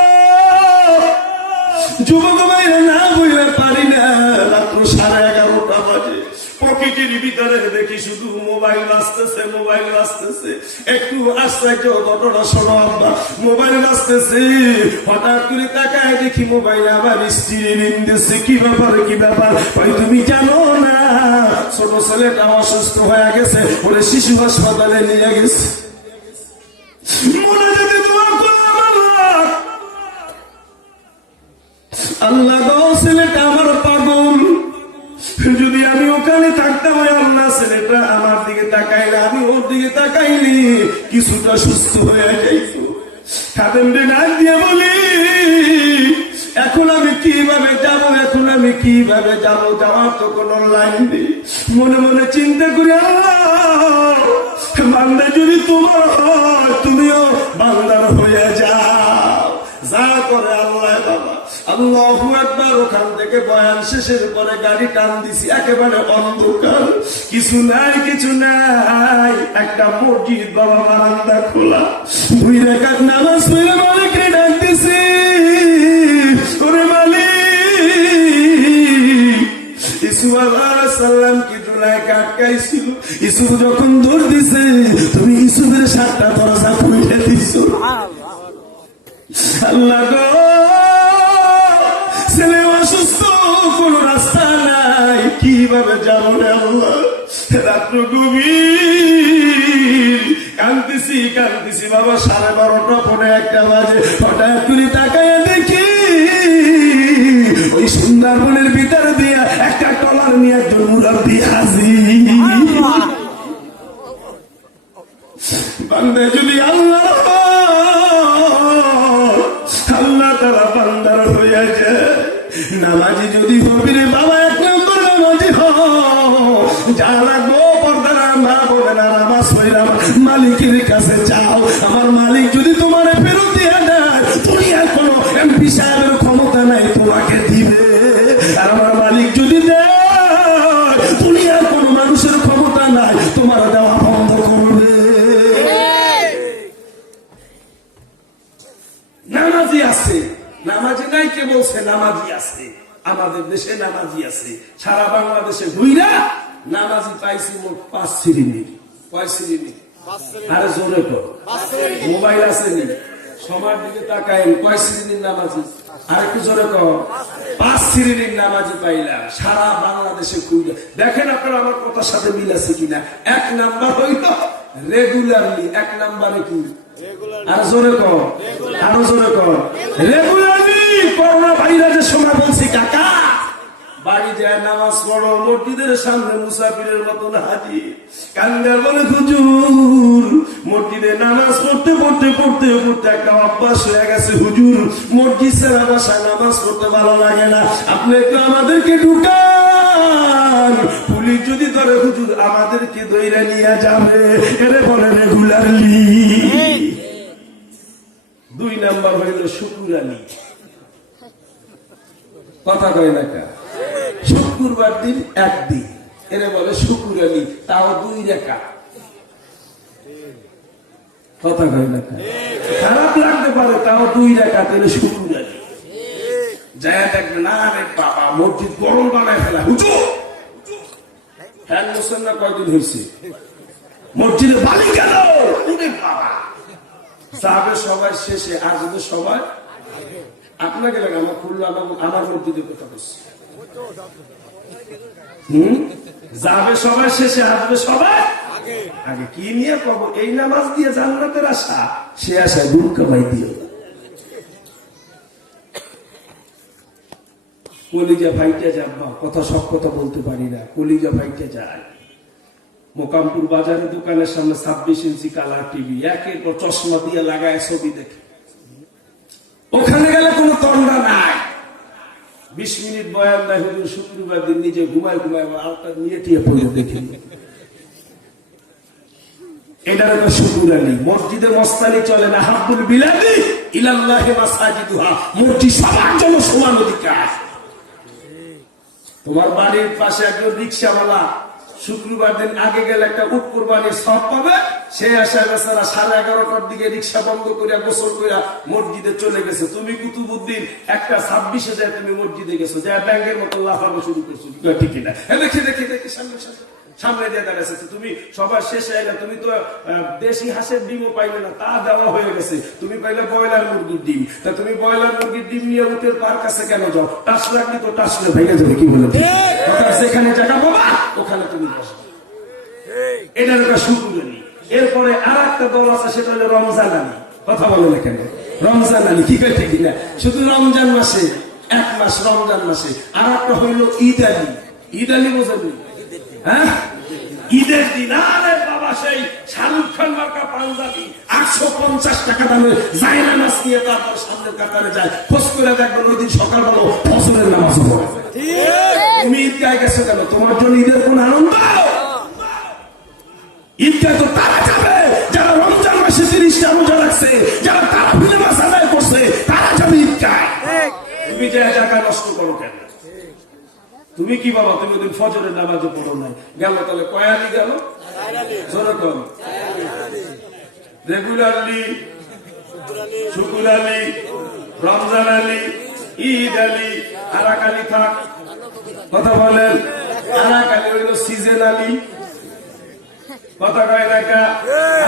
যুবক ভাইরা না বইলে পারি না, রাত্র 11:30 বাজে। পকেটের ভিতরে দেখি শুধু মোবাইল বাজতেছে, মোবাইল বাজতেছে। একটু আশ্চর্য ঘটনা শোনো আব্বা, মোবাইল বাজতেছে। হঠাৎ করে তাকায় দেখি মোবাইল আবার স্ত্রী ঋণ দিচ্ছে। কি ব্যাপার, কি ব্যাপার? ভাই তুমি জানো না, ছোট ছেলেটা অসুস্থ হয়ে গেছে, ওরে শিশু হাসপাতালে নিয়ে গেছে। মনে যদি দোয়া করলাম, আল্লাহ গো, ছেলেটা আমার পাগল। যদি আমি ওখানে থাকতাম, আল্লাহ ছেলেটা আমার দিকে তাকাই না, আমি ওর দিকে তাকাইনি, কিছুটা সুস্থ হয়ে যাইতো। খাদেমরে ডাক দিয়ে বলি, এখন আমি কিভাবে যাব, এখন আমি কিভাবে যাব? যাওয়ার তো কোনো লাইন নেই। মনে মনে চিন্তা করি, আল্লাহ, বান্দা যদি তোমার হয়, তুমিও বান্দার হয়ে যাও। যা করে আল্লাহ বাবা। আল্লাহু আকবার। ওখান থেকে বয়ান শেষের পরে গাড়ি টান দিছি, একেবারে অন্ধকার, কিছু নাই, কিছু নাই। একটা মসজিদ বাবা, বারান্দা খোলা, 2 রাকাত নামাজ পড়ে মালিককে ডাক দিছি, ওরে মালিক। ইসু আলাইহিস সালাম কি জুলাইকে আটকাইছিল, ইসু যখন দৌড় দিছে, তুমি ইসুফের 7টা দরজা খুলে দিছো। আল্লাহ গো, ছেলে অসুস্থ, কোন রাস্তা নাই, কিভাবে যাবো রে আল্লাহ? রাত্র গভীর, কাঁদতেছি কাঁদতেছি বাবা, 12:30 পরে 1টা বাজে। হঠাৎ করে তাকায় দেখি ওই সুন্দরবনের ভিতর দিয়া একটা টলার নিয়ে একজন মুরাব্বি হাজির। বান্দা যদি আল্লাহ, আল্লাহ তাআলা বান্দার হইয়া যায়। নামাজি যদি হবি রে বাবা, 1 নম্বর নামাজি হও। যা লাগবো পর্দারা মা বলে না, নামাজ পড়া মালিকের কাছে চাও। আমার মালিক যদি তোমার ফেরত দিয়ে দেয়, দুনিয়ার কোনো এমপি সাহেবের ক্ষমতা নাই তোমাকে দিবে। আর আমার মালিক যদি দেয়, দুনিয়ার কোনো মানুষের ক্ষমতা নাই তোমার দেওয়া বন্ধ করবে। নামাজি আছে, নামাজি নাই কে বলছে? নামাজি আছে, আমাদের দেশে নামাজি আছে। সারা বাংলাদেশে ঘুইরা নামাজি পাইছি মোট 5 শ্রেণীর। কয় শ্রেণী? আরে জোরে কর। মোবাইল আছে নি? সবার দিকে তাকায় কয় শ্রেণীর নামাজি? আর একটু জোরে কর। 5 শ্রেণীর নামাজি পাইলাম সারা বাংলাদেশে খুঁজে দেখেন আপনারা আমার কথার সাথে মিল আছে কিনা। 1 নাম্বার হইল রেগুলারলি। 1 নাম্বারে কি? আর জোরে কর, আরো জোরে কর। রেগুলারলি করোনা ভাইরাসের সময় বলছি কাকা বাড়ি যায় নামাজ পড়ো, মসজিদের সামনে মুসাফিরের মতন হাজির কান্দার বলে হুজুর মসজিদে নামাজ পড়তে পড়তে পড়তে পড়তে একটা অভ্যাস হয়ে গেছে হুজুর, মসজিদ ছাড়া বাসায় নামাজ পড়তে ভালো লাগে না, আপনি একটু আমাদেরকে ঢুকান, পুলিশ যদি ধরে হুজুর আমাদেরকে দইরা নিয়ে যাবে। এরে বলে রেগুলারলি। 2 নাম্বার হইল শুকুরানি। কথা কয় না কা? শুক্রবার দিন 1 দিন, এরে বলে শুকুরানি, তাও 2 রাকাত। কথা কয় না কা? খারাপ লাগতে পারে, তাও 2 রাকাত, এর শুকুরানি। যায় দেখবে না রে বাবা মসজিদ গরম বানায় ফেলা, হুজুর ফ্যান মোছেন না কয়দিন হয়েছে, মসজিদে বালি গেল বাবা। যাবে সবাই শেষে, আর যদি সবাই আপনাকে লাগে আমার খুললো আমার মসজিদের কথা বলছি। যাবে সবাই শেষে, আসবে সবাই আগে। কি নিয়ে কব? এই নামাজ দিয়ে জান্নাতের আশা, সে আশায় গুণ কামাই দিও। কলিজা ভাইটা যাবা, কথা সব কথা বলতে পারি না, কলিজা ভাইটা যায়। মোকামপুর বাজারে দোকানের সামনে 26 ইঞ্চি কালার টিভি, একের পর চশমা দিয়ে লাগায় ছবি দেখে। ওখানে গেলে কোনো তন্ডা নাই, 20 মিনিট বয়ান দেয় হুজুর, শুক্রবার দিন নিজে ঘুমায় ঘুমায় আলটা নিয়ে টিয়ে পড়ে দেখে। এটার একটা শুকুরানি। মসজিদে মস্তানি চলে না, হাব্বুল বিলাদি ইলাল্লাহি মাসাজিদুহা, মসজিদ সবার জন্য সমান অধিকার। তোমার বাড়ির পাশে একজন রিকশাওয়ালা শুক্রবার দিন আগে গেলে একটা উট কুরবানির সব পাবে, সে আশায় বেচারা 11:30টার দিকে রিক্সা বন্ধ করিয়া গোসল করিয়া মসজিদে চলে গেছে। তুমি কুতুবুদ্দিন 1:26 যায় তুমি মসজিদে গেছো, যা ব্যাংকের মতো লাফানো শুরু করছো, ঠিক না? দেখি দেখি দেখি সামনে সামনে দিয়ে দাঁড়াচ্ছে, তুমি সবার শেষে আইলে, তুমি তো দেশি হাঁসের ডিমও পাইলে না, তা দেওয়া হয়ে গেছে, তুমি পাইলে ব্রয়লার মুরগির ডিম। তা তুমি ব্রয়লার মুরগির ডিম নিয়ে উঠের পার কাছে কেন যাও? টাস লাগলি তো টাসলে ভেঙে যাবে, কি বলে? যেখানে জায়গা পাবা ওখানে তুমি বসো। এটার একটা শুকুরানি। এরপরে আর একটা দল আছে, সেটা হলো রমজান আলী। কথা বলে না কেন? রমজান আলী কি করে ঠিক না? শুধু রমজান মাসে 1 মাস, রমজান মাসে। আর একটা হইল ঈদ আলী। ঈদ আলী বোঝেনি? হ্যাঁ, ঈদের দিন আরে বাবা সেই শাহরুখ খান মার্কা পাঞ্জাবি 850 টাকা দামে যায় নামাজ নিয়ে তারপর সামনের কাতারে যায়, খোঁজ করে দেখবেন ওই দিন সকালবেলা ফজরের নামাজ পড়ে। তুমি ঈদগায় গেছো কেন? তোমার জন্য ঈদের কোন আনন্দ? ঈদগায় তো তারা যাবে যারা রমজান মাসে 30টা রোজা রাখছে, যারা তারাবির নামাজ আদায় করছে, তারা যাবে ঈদগায়। তুমি যে টাকা নষ্ট করো কেন? তুমি কি বাবা, তুমি ওদিন ফজরের নামাজও পড়ো নাই, গেল তাহলে কয়ালি গেল, যেরকম রেগুলারলি, শুকুর আলী, রমজান আলী, ঈদ আলী, আরাক আলী থাক। কথা বলেন, আরাক আলী হইল সিজন আলী। কথা কয় না কা?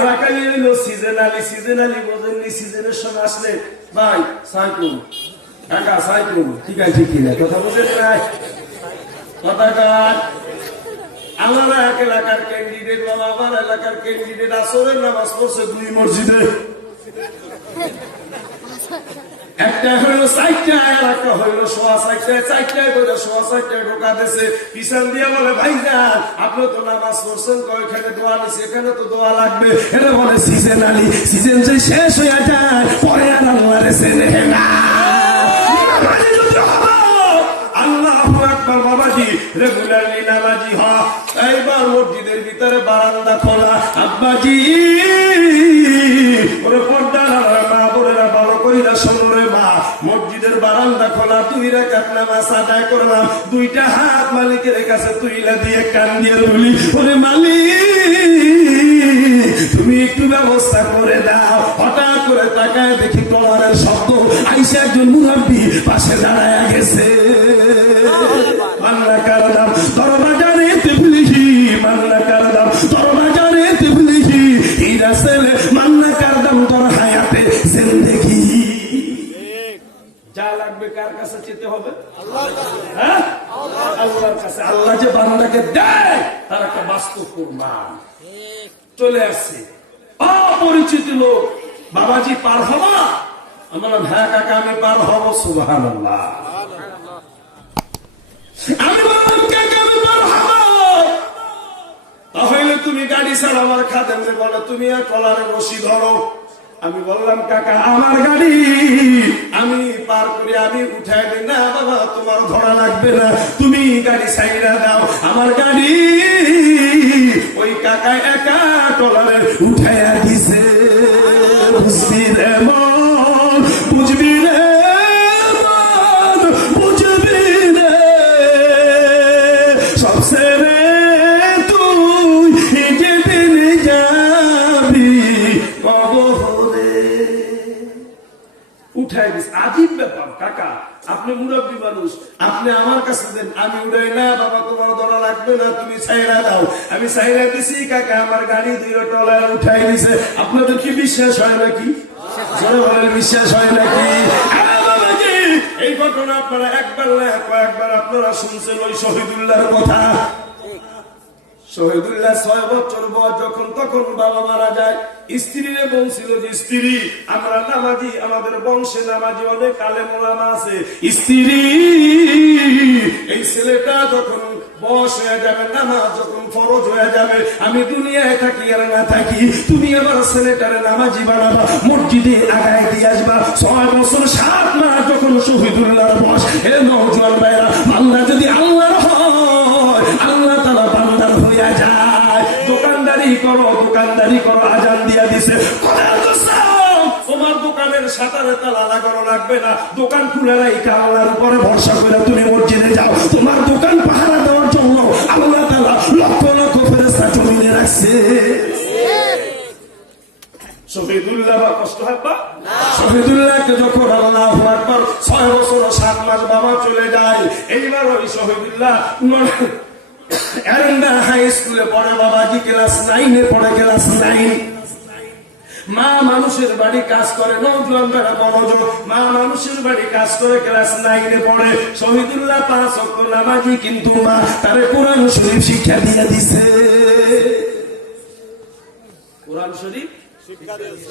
আরাক আলী হইল সিজন আলী। সিজন আলী বোঝেননি? সিজনের সময় আসলে ভাই সাইকুল কাকা সাইকুল, ঠিক আছে ঠিক কিনা? কথা বোঝেন নাই? আমার এক এলাকার ক্যান্ডিডেট, আমার এলাকার ক্যান্ডিডেট আসরের নামাজ পড়ছে 2 মসজিদে, একটা হইল 4টা, একটা হইল 4:15, 4টায় করে 4:15 ঢোকা দিয়েছে। পিছন দিয়ে বলে ভাইজান আপনি তো নামাজ পড়ছেন, ওইখানে দোয়া নিছে, এখানে তো দোয়া লাগবে। এটা বলে সিজন আলী। সিজন যে শেষ হয়ে যায় পরে আর আল্লাহ রেসে দেখে না। বাবাজি রেগুলারলি নামাজি হ। এইবার মসজিদের ভিতরে বারান্দা খোলা, আব্বাজি ওরে পর্দা মা বোনেরা ভালো কইরা শোনো রে মা, মসজিদের বারান্দা খোলা, 2 রাকাত নামাজ আদায় করলাম, 2টা হাত মালিকের কাছে তুইলা দিয়ে কান দিয়ে বলি, ওরে মালিক তুমি একটু ব্যবস্থা করে দাও। হঠাৎ করে তাকায় দেখি তোমার শব্দ, আইসা একজন মুরাব্বি পাশে দাঁড়ায় গেছে। মান্না কারদাম দরবাজারে তেবলিহি, মান্না কারদাম দরবাজারে তেবলিহি, ইরাসেলে মান্না কারদাম দর হায়াতে জিন্দেগি থাকবে কার কাছে যেতে হবে? হ্যাঁ, আল্লাহর কাছে। আল্লাহ যে বান্দাকে দেয় তার একটা বাস্তব প্রমাণ চলে আসছে। অপরিচিত লোক, বাবাজি পার হবা? আমি বললাম হ্যাঁ কাকা আমি পার হব। সুবহানাল্লাহ। আমি বললাম কাকা আমি পার হব, তাহলে তুমি গাড়ি ছাড়া। আমার খাদেম বলে তুমি আর কলারে রশি ধরো। আমি বললাম কাকা আমার গাড়ি আমি পার করি, আমি উঠাই দিই। না বাবা তোমার ধরা লাগবে না, তুমি গাড়ি ছাইড়া দাও। আমার গাড়ি ওই কাকা একা টলারে উঠাইয়া দিছে। বুঝবি রে মন, বুঝবি রে মন, বুঝবি রে সবসেরে তুই যেদিন যাবি কবরে। উঠাই দিস। আজীব ব্যাপার কাকা, আপনি মুরব্বী মানুষ, আপনি আমার কাছে দেন, আমি উড়াই। না বাবা তোমার ধরা লাগবে না, তুমি ছাইরা দাও। আমি ছাইরা দিছি কাকা আমার গাড়ি দুই টলার উঠাই দিছে। আপনাদের কি বিশ্বাস হয় নাকি? জোরে বলেন বিশ্বাস হয় নাকি? এই ঘটনা আপনারা একবার না কয়েকবার আপনারা শুনছেন। ওই শহীদুল্লাহর কথা। শহীদুল্লাহ 6 বছর বয়স যখন তখন বাবা মারা যায়। স্ত্রীরে বলছিল যে স্ত্রী আমরা নামাজি, আমাদের বংশে নামাজি অনেক আলেম ওলামা আছে। স্ত্রী এই ছেলেটা যখন বয়স হয়ে যাবে, নামাজ যখন ফরজ হয়ে যাবে, আমি দুনিয়ায় থাকি আর না থাকি, তুমি আমার ছেলেটারে নামাজি বানাবা, মসজিদে আগায় দিয়ে আসবা। 6 বছর 7 মাস যখন শহীদুল্লাহর বয়স। হে নওজোয়ান ভাইরা, বান্দা যদি আল্লাহর হয়, আল্লাহ তাআলা বান্দার হইয়া যায়। দোকানদারি করো, দোকানদারি করো, আজান দিয়া দিছে। তোমার দোকানের শাটারে তালা লাগানো লাগবে না, দোকান খুলে রাখা আল্লাহর উপরে ভরসা করে তুমি মসজিদে যাও। তোমার দোকান পাহারা দেওয়ার জন্য আল্লাহ তাআলা লক্ষ লক্ষ ফেরেশতা জমিনে রাখছে। শহীদুল্লাহ কষ্ট হবে না? শহীদুল্লাহকে যখন আল্লাহু আকবার 6 বছর 7 মাস বাবা চলে যায়। এইবার ওই শহীদুল্লাহ এরেন্ডা হাই স্কুলে পড়ে, বাবাজি ক্লাস 9-এ পড়ে, ক্লাস 9। মা মানুষের বাড়ি কাজ করে। নওজোয়ান যারা মনোযোগ, মা মানুষের বাড়ি কাজ করে, ক্লাস 9-এ পড়ে। শহীদুল্লাহ 5 ওয়াক্ত নামাজি, কিন্তু মা তারে কোরআন শরীফ শিক্ষা দিয়ে দিছে। কোরআন শরীফ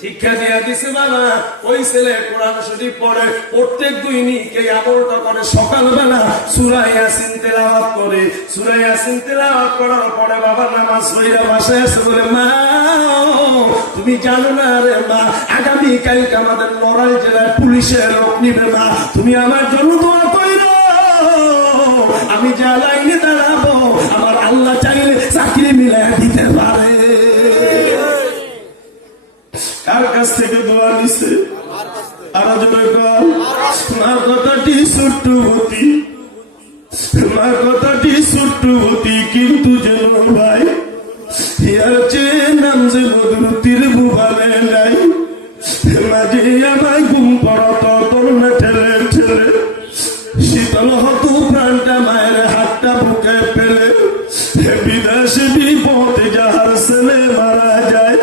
শিক্ষা দিয়ে দিছে বাবা। ওই ছেলে কোরআন শরীফ পড়ে, প্রত্যেক দৈনিক এই আমলটা করে। সকালবেলা সূরা ইয়াসিন তেলাওয়াত করে। সূরা ইয়াসিন তেলাওয়াত করার পরে বাবা নামাজ পড়ে বাসায় এসে বলে মা তুমি জানো না রে মা, আগামী কালকে আমাদের নড়াইল জেলার পুলিশের লোক নিবে মা, তুমি আমার জন্য দোয়া কইরো। আমি যা লাইনে দাঁড়াবো আমার আল্লাহ চাইলে চাকরি মিলাই দিতে পারে। কার কাছ থেকে দোয়া নিছে? আর মার কথাটি ছোট্টবতী, মার কথাটি ছোট্টবতী, কিন্তু যেন ভাই ইয়ার চেয়ে নাম যে নদীর বুবালে নাই। মাঝে আমায় ঘুম পড়াতো তোর না ঠেলে ঠেলে, শীতল হতো প্রাণটা মায়ের হাতটা বুকে পেলে। বিদেশে বিপদে যাহার ছেলে মারা যায়,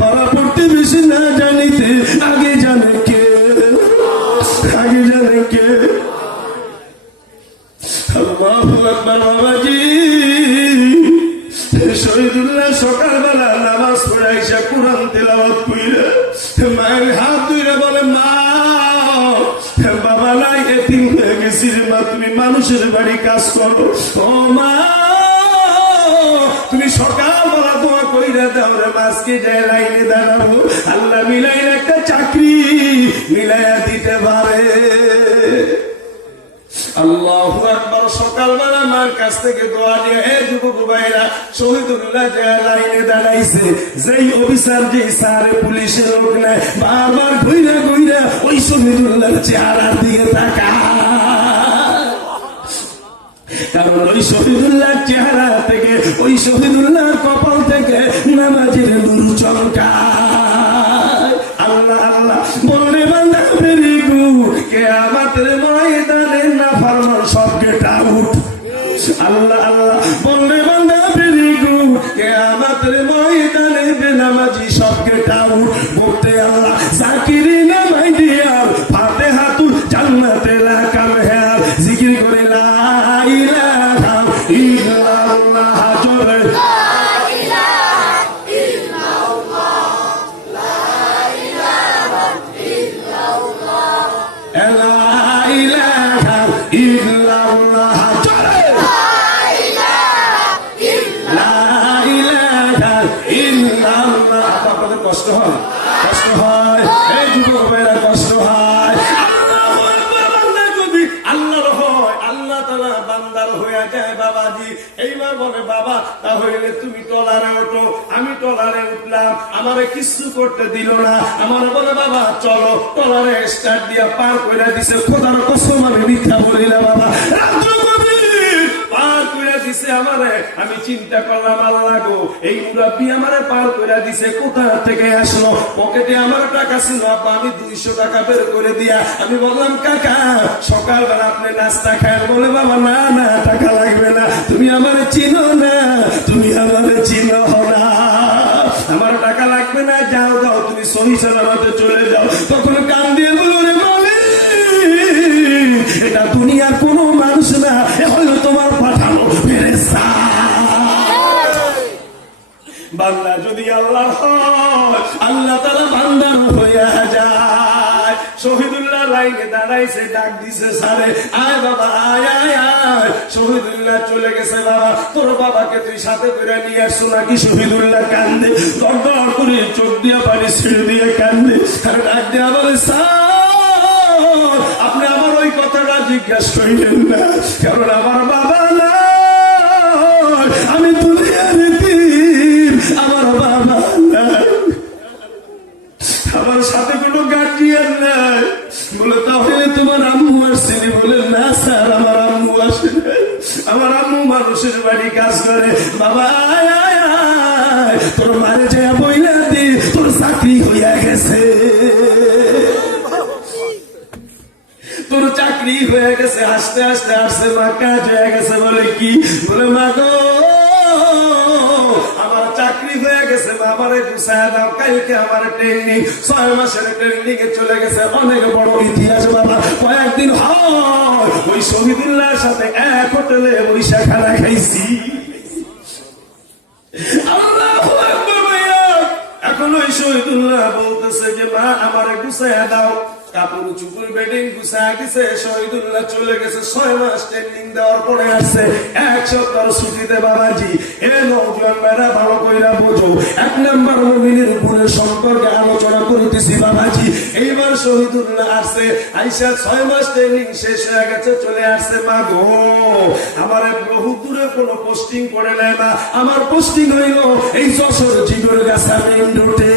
পাড়া প্রতিবেশী না জানিতে আগে জানে কে, আগে জানে কে। আল্লাহু আকবার। বাবাজি শহীদুল্লাহ সকালবেলা নামাজ পড়ে আইসা কোরআন তেলাওয়াত কইরা মায়ের হাত ধরে বলে মা বাবা নাই, এতিম হয়ে গেছি রে মা, তুমি মানুষের বাড়ি কাজ করো। ও মা তুমি সকালবেলা দোয়া কইরা দাও রে, মাঝকে যায় লাইনে দাঁড়াবো, আল্লাহ মিলাই একটা চাকরি মিলাইয়া দিতে পারে। আল্লাহু আকবার। সকালবেলা মার কাছ থেকে দোয়া নিয়ে হে যুবক ভাইরা, শহীদুল্লাহ যে লাইনে দাঁড়াইছে, যেই অফিসার যে সারে পুলিশের লোক নাই, বারবার ঘুইরা ঘুইরা ওই শহীদুল্লাহর চেহারার দিকে তাকায়। কারণ ওই শহীদুল্লাহর চেহারা থেকে, ওই শহীদুল্লাহর কপাল থেকে নামাজের নূর চমকায়। আল্লাহ আল্লাহ বললে বান্দা ভেরি গুড, কিয়ামতের ময়দানে না ফরমান সব গেট আউট। আল্লাহ আল্লাহ বললে বান্দা ভেরি গুড, কিয়ামতের ময়দানে বেনামাজি সব গেট আউট। বলতে আল্লাহ জাকিরিনা মাই ডিয়ার ফাতিহাতুল জান্নাতে লা কষ্ট হয়, এই যুবক ভাইরা কষ্ট হয়। আল্লাহু আকবার। বান্দা যদি আল্লাহর হয়, আল্লাহ তাআলা বান্দার হয়ে যায় বাবাজি। এইবার বলে বাবা তাহলে তুমি টলারে ওঠো। আমি টলারে উঠলাম, আমারে কিছু করতে দিল না। আমার বলে বাবা চলো, টলারে স্টার্ট দিয়া পার করে দিছে। খোদার কসম আমি মিথ্যা বলি না বাবা, রাজ্য গভীর পার করে দিছে আমারে। আমি চিন্তা করলাম আল্লাহ গো, এই মুরাব্বি আমারে পার করে দিছে, কোথা থেকে আসলো? পকেটে আমার টাকা ছিল আব্বা, আমি 200 টাকা বের করে দিয়া আমি বললাম কাকা সকালবেলা আপনি নাস্তা খান। বলে বাবা না না, টাকা লাগবে না, তুমি আমারে চিনো না, তুমি আমারে চিনো না, আমার টাকা লাগবে না, যাও যাও তুমি সহি সালামতে চলে যাও। তখন কান দিয়ে বলো রে মালিক, এটা দুনিয়ার কোনো মানুষ না, এ হলো তোমার পাঠানো ফেরেশতা। বান্দা যদি আল্লাহ হয়, আল্লাহ তাআলা বান্দার হইয়া যায়। শহীদুল্লাহ লাইনে দাঁড়াইছে, ডাক দিছে সারে আয় বাবা আয় আয় আয়। শহীদুল্লাহ চলে গেছে। বাবা তোর বাবাকে তুই সাথে করে নিয়ে আসছো নাকি? শহীদুল্লাহ কান্দে, দর দর করে চোখ দিয়ে পানি ছেড়ে দিয়ে কান্দে। আর ডাক দিয়ে বলে স্যার আপনি আমার ওই কথাটা জিজ্ঞাসা করিলেন না, কারণ আমার বাবা না, আমি দুনিয়ার তীর, আমার বাবা নাই, আমার সাথে কোনো গার্জিয়ান নাই। বলে তাহলে তোমার আম্মু আসছেনি? বলে না স্যার আমার আম্মু আসে নাই, আমার আম্মু মানুষের বাড়ি কাজ করে। বাবা আয় আয় আয়, তোর মারে যায় বইলা দি তোর চাকরি হইয়া গেছে, তোর চাকরি হয়ে গেছে। আস্তে আস্তে আসছে মা, কাজ হয়ে গেছে। বলে কি? বলে মা গো আমার চাকরি হয়ে গেছে, মা আমারে গুছায় দাও, কালকে আমার ট্রেনিং, 6 মাসের ট্রেনিং এ চলে গেছে। অনেক বড় ইতিহাস বাবা। কয়েকদিন হয় ওই শহীদুল্লাহর সাথে এক হোটেলে বৈশা খানা খাইছি। আল্লাহু আকবার ভাইয়া। এখন ওই শহীদুল্লাহ বলতেছে যে মা আমারে গুছায় দাও, কাপড় চুপুর বেডিং গুছায় দিছে। শহীদুল্লাহ চলে গেছে, 6 মাস ট্রেনিং দেওয়ার পরে আসছে 1 সপ্তাহ ছুটিতে। বাবাজি এ নওজোয়ান ভাইরা ভালো কইরা বোঝো, 1 নাম্বার মুমিনের গুণের সম্পর্কে আলোচনা করতেছি বাবাজি। এইবার শহীদুল্লাহ আসছে, আইসা 6 মাস ট্রেনিং শেষ হয়ে গেছে, চলে আসছে। মা গো আমার বহু দূরে কোনো পোস্টিং করে নেয় না, আমার পোস্টিং হইল এই যশোর জিগরগাছা মেইন রোডে।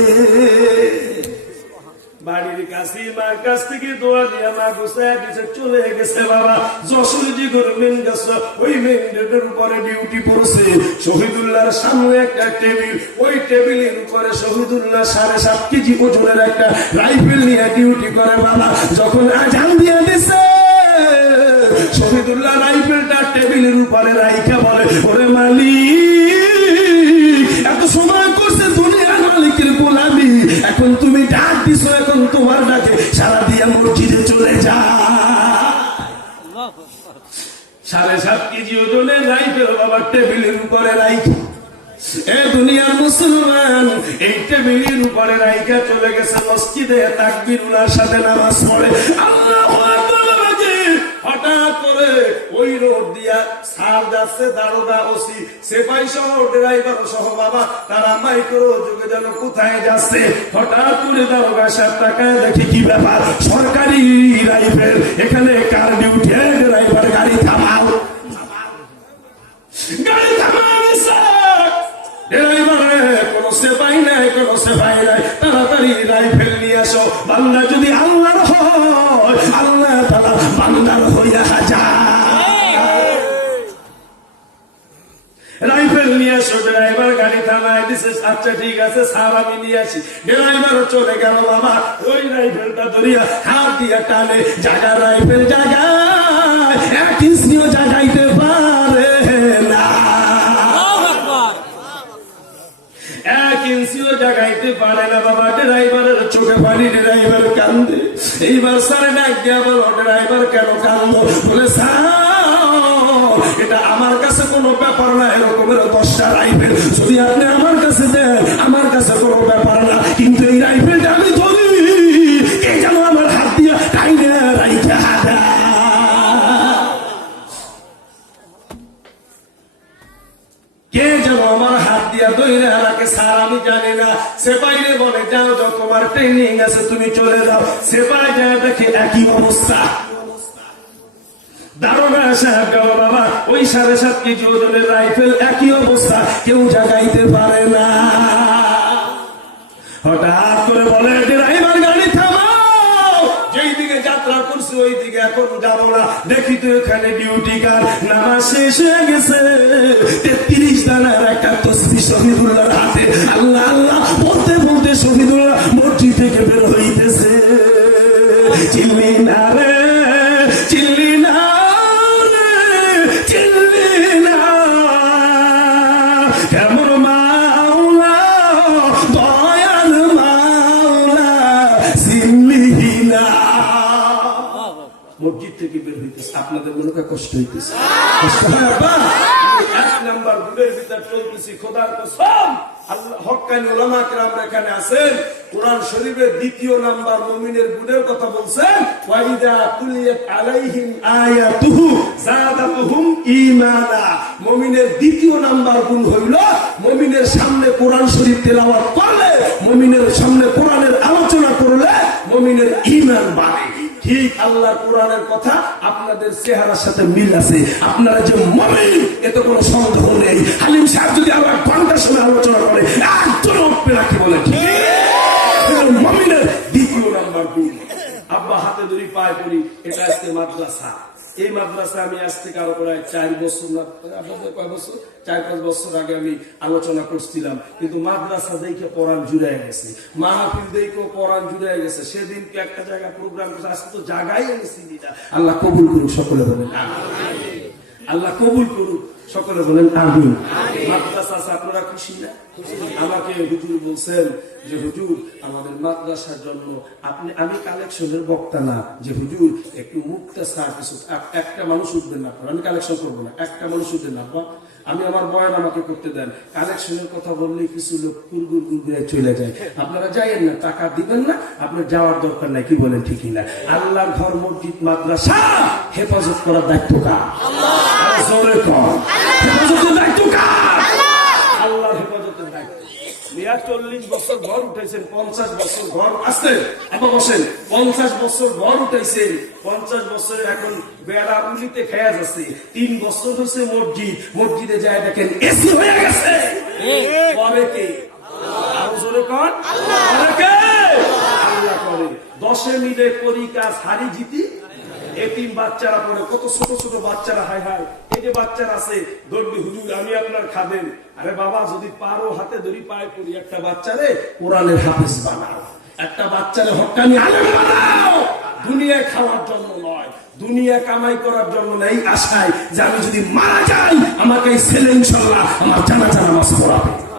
বাড়ির কাছে মার কাছ থেকে দোয়া দিয়া মা গুছায় দিছে, চলে গেছে বাবা যশোর জিগর মেন গাছা। ওই মেন রোডের উপরে ডিউটি পড়ছে। শহীদুল্লাহর সামনে একটা টেবিল, ওই টেবিলের উপরে শহীদুল্লাহ 7.5 কেজি ওজনের একটা রাইফেল নিয়ে ডিউটি করে বাবা। যখন আজান দিয়ে দিছে, শহীদুল্লাহ রাইফেলটা টেবিলের উপরে রাইখা বলে ওরে মালিক এত সময় করছে দুনিয়ার মালিকের গোলামি, এখন তুমি ডাক দিছো, এখন তোমার ডাকে সারা দিয়ে মসজিদে চলে যা। 7.5 কেজি ওজনের রাইফেল বাবা টেবিলের উপরে রাইখা, এ দুনিয়ার মুসলমান এই টেবিলের উপরে রাইখা চলে গেছে মসজিদে, তাকবীরুল্লাহর সাথে নামাজ পড়ে। আল্লাহু আকবার। হঠাৎ করে ওই রোড দিয়া সার যাচ্ছে, দারোগা ওসি সেপাই সহ ড্রাইভার সহ বাবা তারা মাইক্রো যুগে যেন কোথায় যাচ্ছে। হঠাৎ করে দারোগা সাহেব তাকায় দেখে কি ব্যাপার, সরকারি রাইফেল, এখানে কার ডিউটি? ড্রাইভার গাড়ি থামাও, গাড়ি থামাও। কোনো সেপাই নাই, কোনো সেপাই নাই, তাড়াতাড়ি রাইফেল নিয়ে আসো। বান্দা যদি আল্লাহর হয়, আল্লাহ তাআলা বান্দার হইয়া যায়। রাইফেল নিয়ে আসো। ড্রাইভার গাড়ি থামায় দিছে, আচ্ছা ঠিক আছে স্যার আমি নিয়ে আসি। ড্রাইভার চলে গেল বাবা, ওই রাইফেলটা ধরিয়া হাত দিয়া টানে, জায়গা রাইফেল জায়গায় 1 ইঞ্চিও জাগাইতে পারে না, 1 ইঞ্চিও জাগাইতে পারে না বাবা। ড্রাইভারের চোখে পানি, ড্রাইভার কান্দে। এইবার স্যার ডাক দিয়া বলো ড্রাইভার কেন কান্দো? বলে স্যার এটা আমার কাছে কোনো ব্যাপার না, এরকমের 10টা রাইফেল যদি আপনি আমার কাছে দেন আমার কাছে কোনো ব্যাপার না, কিন্তু এই রাইফেলটা আমি ধরি কে যেন আমার হাত দিয়া টাইনে রাইখা কে যেন আমার হাত দিয়া দইরে হারাকে স্যার আমি জানি না, সেপাইরে বলে যাও যাও তোমার ট্রেনিং আছে তুমি চলে যাও। সেপাই যায় দেখে একই অবস্থা। দারোগা সাহেব গেল বাবা ওই 7.5 কেজি ওজনের রাইফেল, একই অবস্থা, কেউ জাগাইতে পারে না। হঠাৎ করে বলে ড্রাইভার গাড়ি থামাও, যেই দিকে যাত্রা করছি ওই দিকে এখন যাব না, দেখি তো এখানে ডিউটি কার। নামাজ শেষ হয়ে গেছে, 33 দানার একটা তসবিহ শহীদুল্লাহর হাতে, আল্লাহ আল্লাহ বলতে বলতে শহীদুল্লাহ মসজিদ থেকে বের হইতেছে। চিল্লি না রে চিল্লি না রে চিল্লি না, কেমন মাওলা দয়াল মাওলা চিল্লি না। মসজিদ থেকে বের হইতেছে, আপনাদের মনে হয় কষ্ট হইতেছে? কষ্ট হয় আব্বা? 1 নাম্বার গুলের ভিতর চলতেছি, খোদার কসম আল্লাহ হক্কানি উলামা কিরাম এখানে আছেন। কোরআন শরীফের 2 নাম্বার মুমিনের গুণের কথা বলছেন, ওয়াইদা তুলিয়াত আলাইহিম আয়াতুহু যাদাতুহুম ঈমানা। মুমিনের 2 নাম্বার গুণ হইল মুমিনের সামনে কোরআন শরীফ তেলাওয়াত করলে, মুমিনের সামনে কোরআনের আলোচনা করলে মুমিনের ঈমান বাড়ে। ঠিক আল্লাহর কোরআনের কথা আপনাদের চেহারার সাথে মিল আছে, আপনারা যে মুমিন এতে কোনো সন্দেহ নেই। হালিম সাহেব যদি আরো 1 ঘন্টার সময় আলোচনা করে একজন উঠবে নাকি বলে? ঠিক মুমিনের 2 নাম্বার গুণ। আব্বা হাতে ধরি পায়ে পড়ি, এটা আজকে মাদ্রাসা। এই মাদ্রাসা আমি আজ থেকে আরো প্রায় 4 বছর না আপনাদের কয় বছর 4-5 বছর আগে আমি আলোচনা করছিলাম, কিন্তু মাদ্রাসা দেখে পড়ান জুড়ে গেছে, মাহফিল দেখে পড়ান জুড়ে গেছে। সেদিন কি একটা জায়গা প্রোগ্রাম করছে, আজকে তো জায়গায় এনেছি। আল্লাহ কবুল করুক, সকলে বলেন আমিন। আল্লাহ কবুল করুক, সকলে বলেন আমিন। মাদ্রাসা আপনারা খুশি না? আমাকে হুজুর বলছেন যে হুজুর আমাদের মাদ্রাসার জন্য আমি কালেকশনের বক্তা না, যে হুজুর একটু মুক্তাসার কিছু, একটা মানুষ উঠবেন না, আমি কালেকশন করবো না, একটা মানুষ উঠবেন না, আমি আমার বয়ান আমাকে করতে দেন। কালেকশনের কথা বললে কিছু লোক কুরগুর গুড়গুড়ে চলে যায়, আপনারা যাইয়েন না, টাকা দিবেন না, আপনার যাওয়ার দরকার নাই। কি বলেন? ঠিকই না? আল্লাহর ঘর মসজিদ মাদ্রাসা হেফাজত করার দায়িত্ব কার? হেফাজতের দায়িত্ব কার? আল্লাহর হেফাজতের দায়িত্ব। 40 বছর ঘর উঠেছেন, 50 বছর ঘর আসতে বসেন, 50 বছর ঘর উঠেছেন, 50 বছর এখন বেড়া উলিতে খেয়া যাচ্ছে। 3 বছর হচ্ছে মসজিদ, মসজিদে যায় দেখেন এসি হয়ে গেছে। পরে কে? আরো জোরে কর, আল্লাহ করে। 10 মিলে করি কাজ হারি জিতি। এতিম বাচ্চারা পড়ে, কত ছোট ছোট বাচ্চারা, হাই হাই এই যে বাচ্চারা আছে, ধরবি হুজুর আমি আপনার খাদেন। আরে বাবা যদি পারো হাতে ধরি পায়ে পড়ি, একটা বাচ্চারে কোরআনের হাফেজ বানাও, একটা বাচ্চারে হক্কানি আলেম বানাও। দুনিয়ায় খাওয়ার জন্য নয়, দুনিয়া কামাই করার জন্য নেই, আশায় যে আমি যদি মারা যাই আমাকে ছেলে ইনশাল্লাহ আমার জানাজা নামাজ পড়াবে।